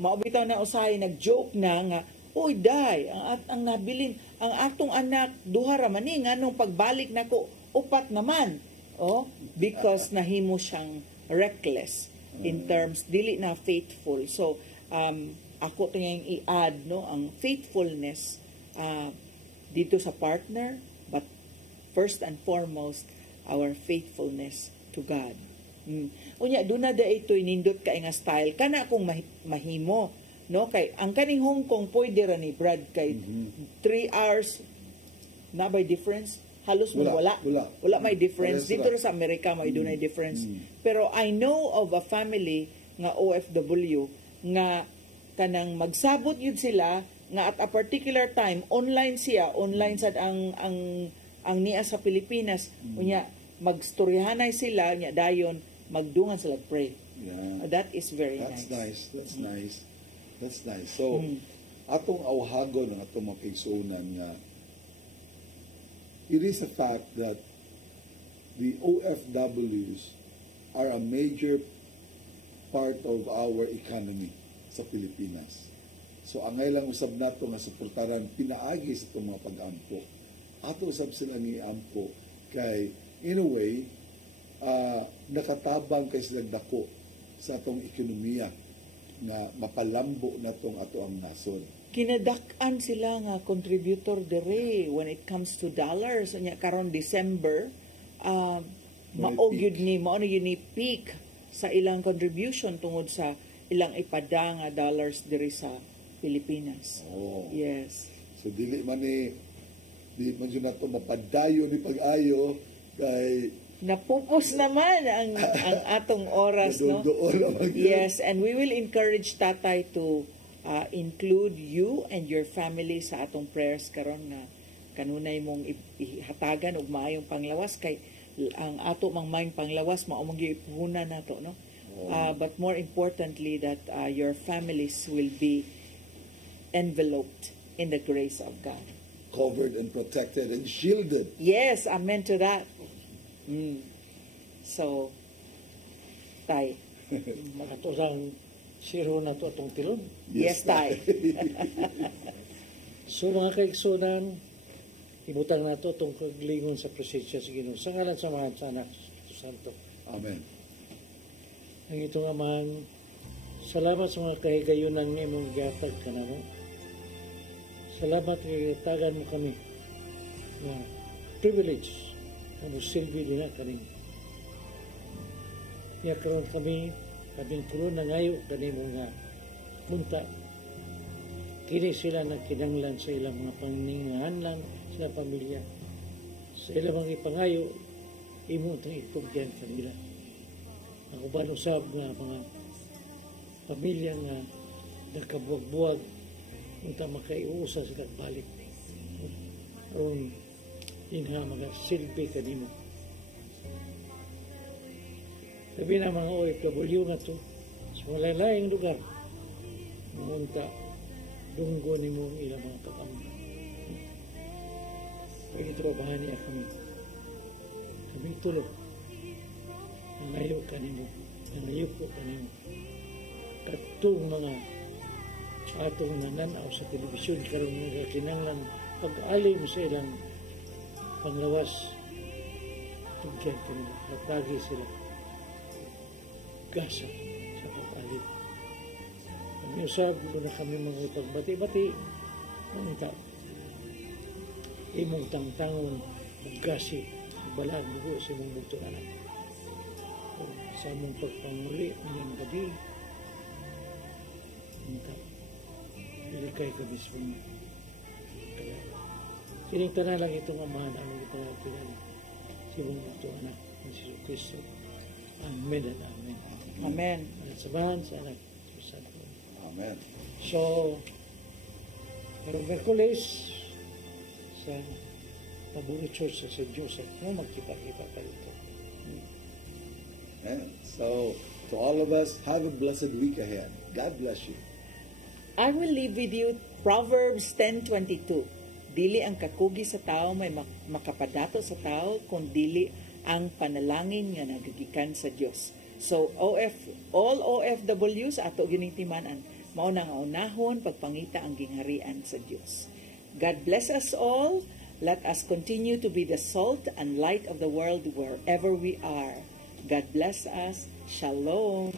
maobitaw na usahay nag-joke na nga, oy day, ang nabilin, ang atong anak duha ra man ni nganong pagbalik nako upat naman. Because nahimo siyang reckless in terms dili na faithful. So ako tingin i-add ang faithfulness dito sa partner, but first and foremost our faithfulness to God. Unya do na da ito nindot kay nga style kana kung mahimo, no, kay ang kaning Hong Kong pwede ra ni Brad kay 3 hours na by difference halos wala. Wala may difference. Pares Dito ra. sa Amerika may dunay difference. Pero I know of a family nga OFW nga kanang magsabot yun sila nga at a particular time online sad ang niya sa Pilipinas unya magstoryahanay sila nya dayon magdungan sila pray. Yeah. That is very That's nice. nice. That's nice. So, atong awhagon ng atong mga kaigsuonan nga it is a fact that the OFWs are a major part of our economy sa Pilipinas. So, angay lang usab nato nga suportaran pinaagi sa itong mga pag-ampo. Ato usab sila ni ampo kay in a way nakatabang kay silang dako sa atong ekonomiya na mapalambo na tong ato ang nasod. Kinadak-an sila nga contributor dere when it comes to dollars nya karon December mao gyud ni peak sa ilang contribution tungod sa ilang ipada nga dollars diri sa Pilipinas. Oh. Yes. So dili man yun na ito mapadayo ni pag-ayo kay napupos naman ang atong oras, no? Yes, and we will encourage tatay to include you and your family sa atong prayers karon nga kanunay mong ihatagan og maayong panglawas kay ang ato mang maayong panglawas mao mong gipuhunan nato, no? But more importantly that your families will be enveloped in the grace of God. Covered and protected and shielded. Yes, amen to that. So, tay. Makatusang siro na to atong tilon. Yes, tay. So mga kaigsunan, ibutang na to itong kaglingon sa presensya sa Ginoo. Sa ngalan sa mga anak Santo. Amen. Ang itong amahan, salamat sa mga kahigayunan ng imong gatag ka na mo. Salamat kay tagan mo kami na privilege na musilbi din na kaning. Niya karon kami, kaming tulo na ngayo, kanimo nga punta. Kini sila nagkinanglan sa ilang mga paninghanlan, sa pamilya. Sa ilang mga ipangayo, imo itong itugyan kanila. Ang uban usab nga mga pamilya nga nagkabuwag-buwag, unta makaiusa sila balik. Aron inha mga silbi kanimo. Sabi na mga OFW nga to, sa malalayang lugar, munta, dunggo ni mo ilang mga pag-amba. Pag-itrabahan niya kami. Kami tulog. Nangayo ka nimo. Nangayo ko ka nimo. Katong mga atong nananaw sa telebisyon karong nagakinanglan pag-alim sa ilang panglawas. Tugyan ka nimo. Napagi sila. Gasa sa pag-alim. Kami usab na kami mga pagbati-bati ng tao. Imong tangtangon ugasi balag dugo sa imong bugtong anak. Sa imong pagpanguli ng gabi ang tao. Ilikay ka mismo. Kaya sining tanan lang itong amahan aming ipangagpilan sa imong bugtong anak ng Jesus Cristo. Amen and amen. Amen. Sabahan sa anak. Amen. So, karong Merkulis sa Tabuni Church sa St. Joseph, magkita-kita tayo ito. And so, to all of us, have a blessed week ahead. God bless you. I will leave with you Proverbs 10:22. Dili ang kakugi sa tao may makapadato sa tao, kung dili ang panalangin nga nagagikan sa Dios. So all OFWs ato gining timan-an mao na nga unahon pagpangita ang gingharian sa Dios. God bless us all. Let us continue to be the salt and light of the world wherever we are. God bless us. Shalom.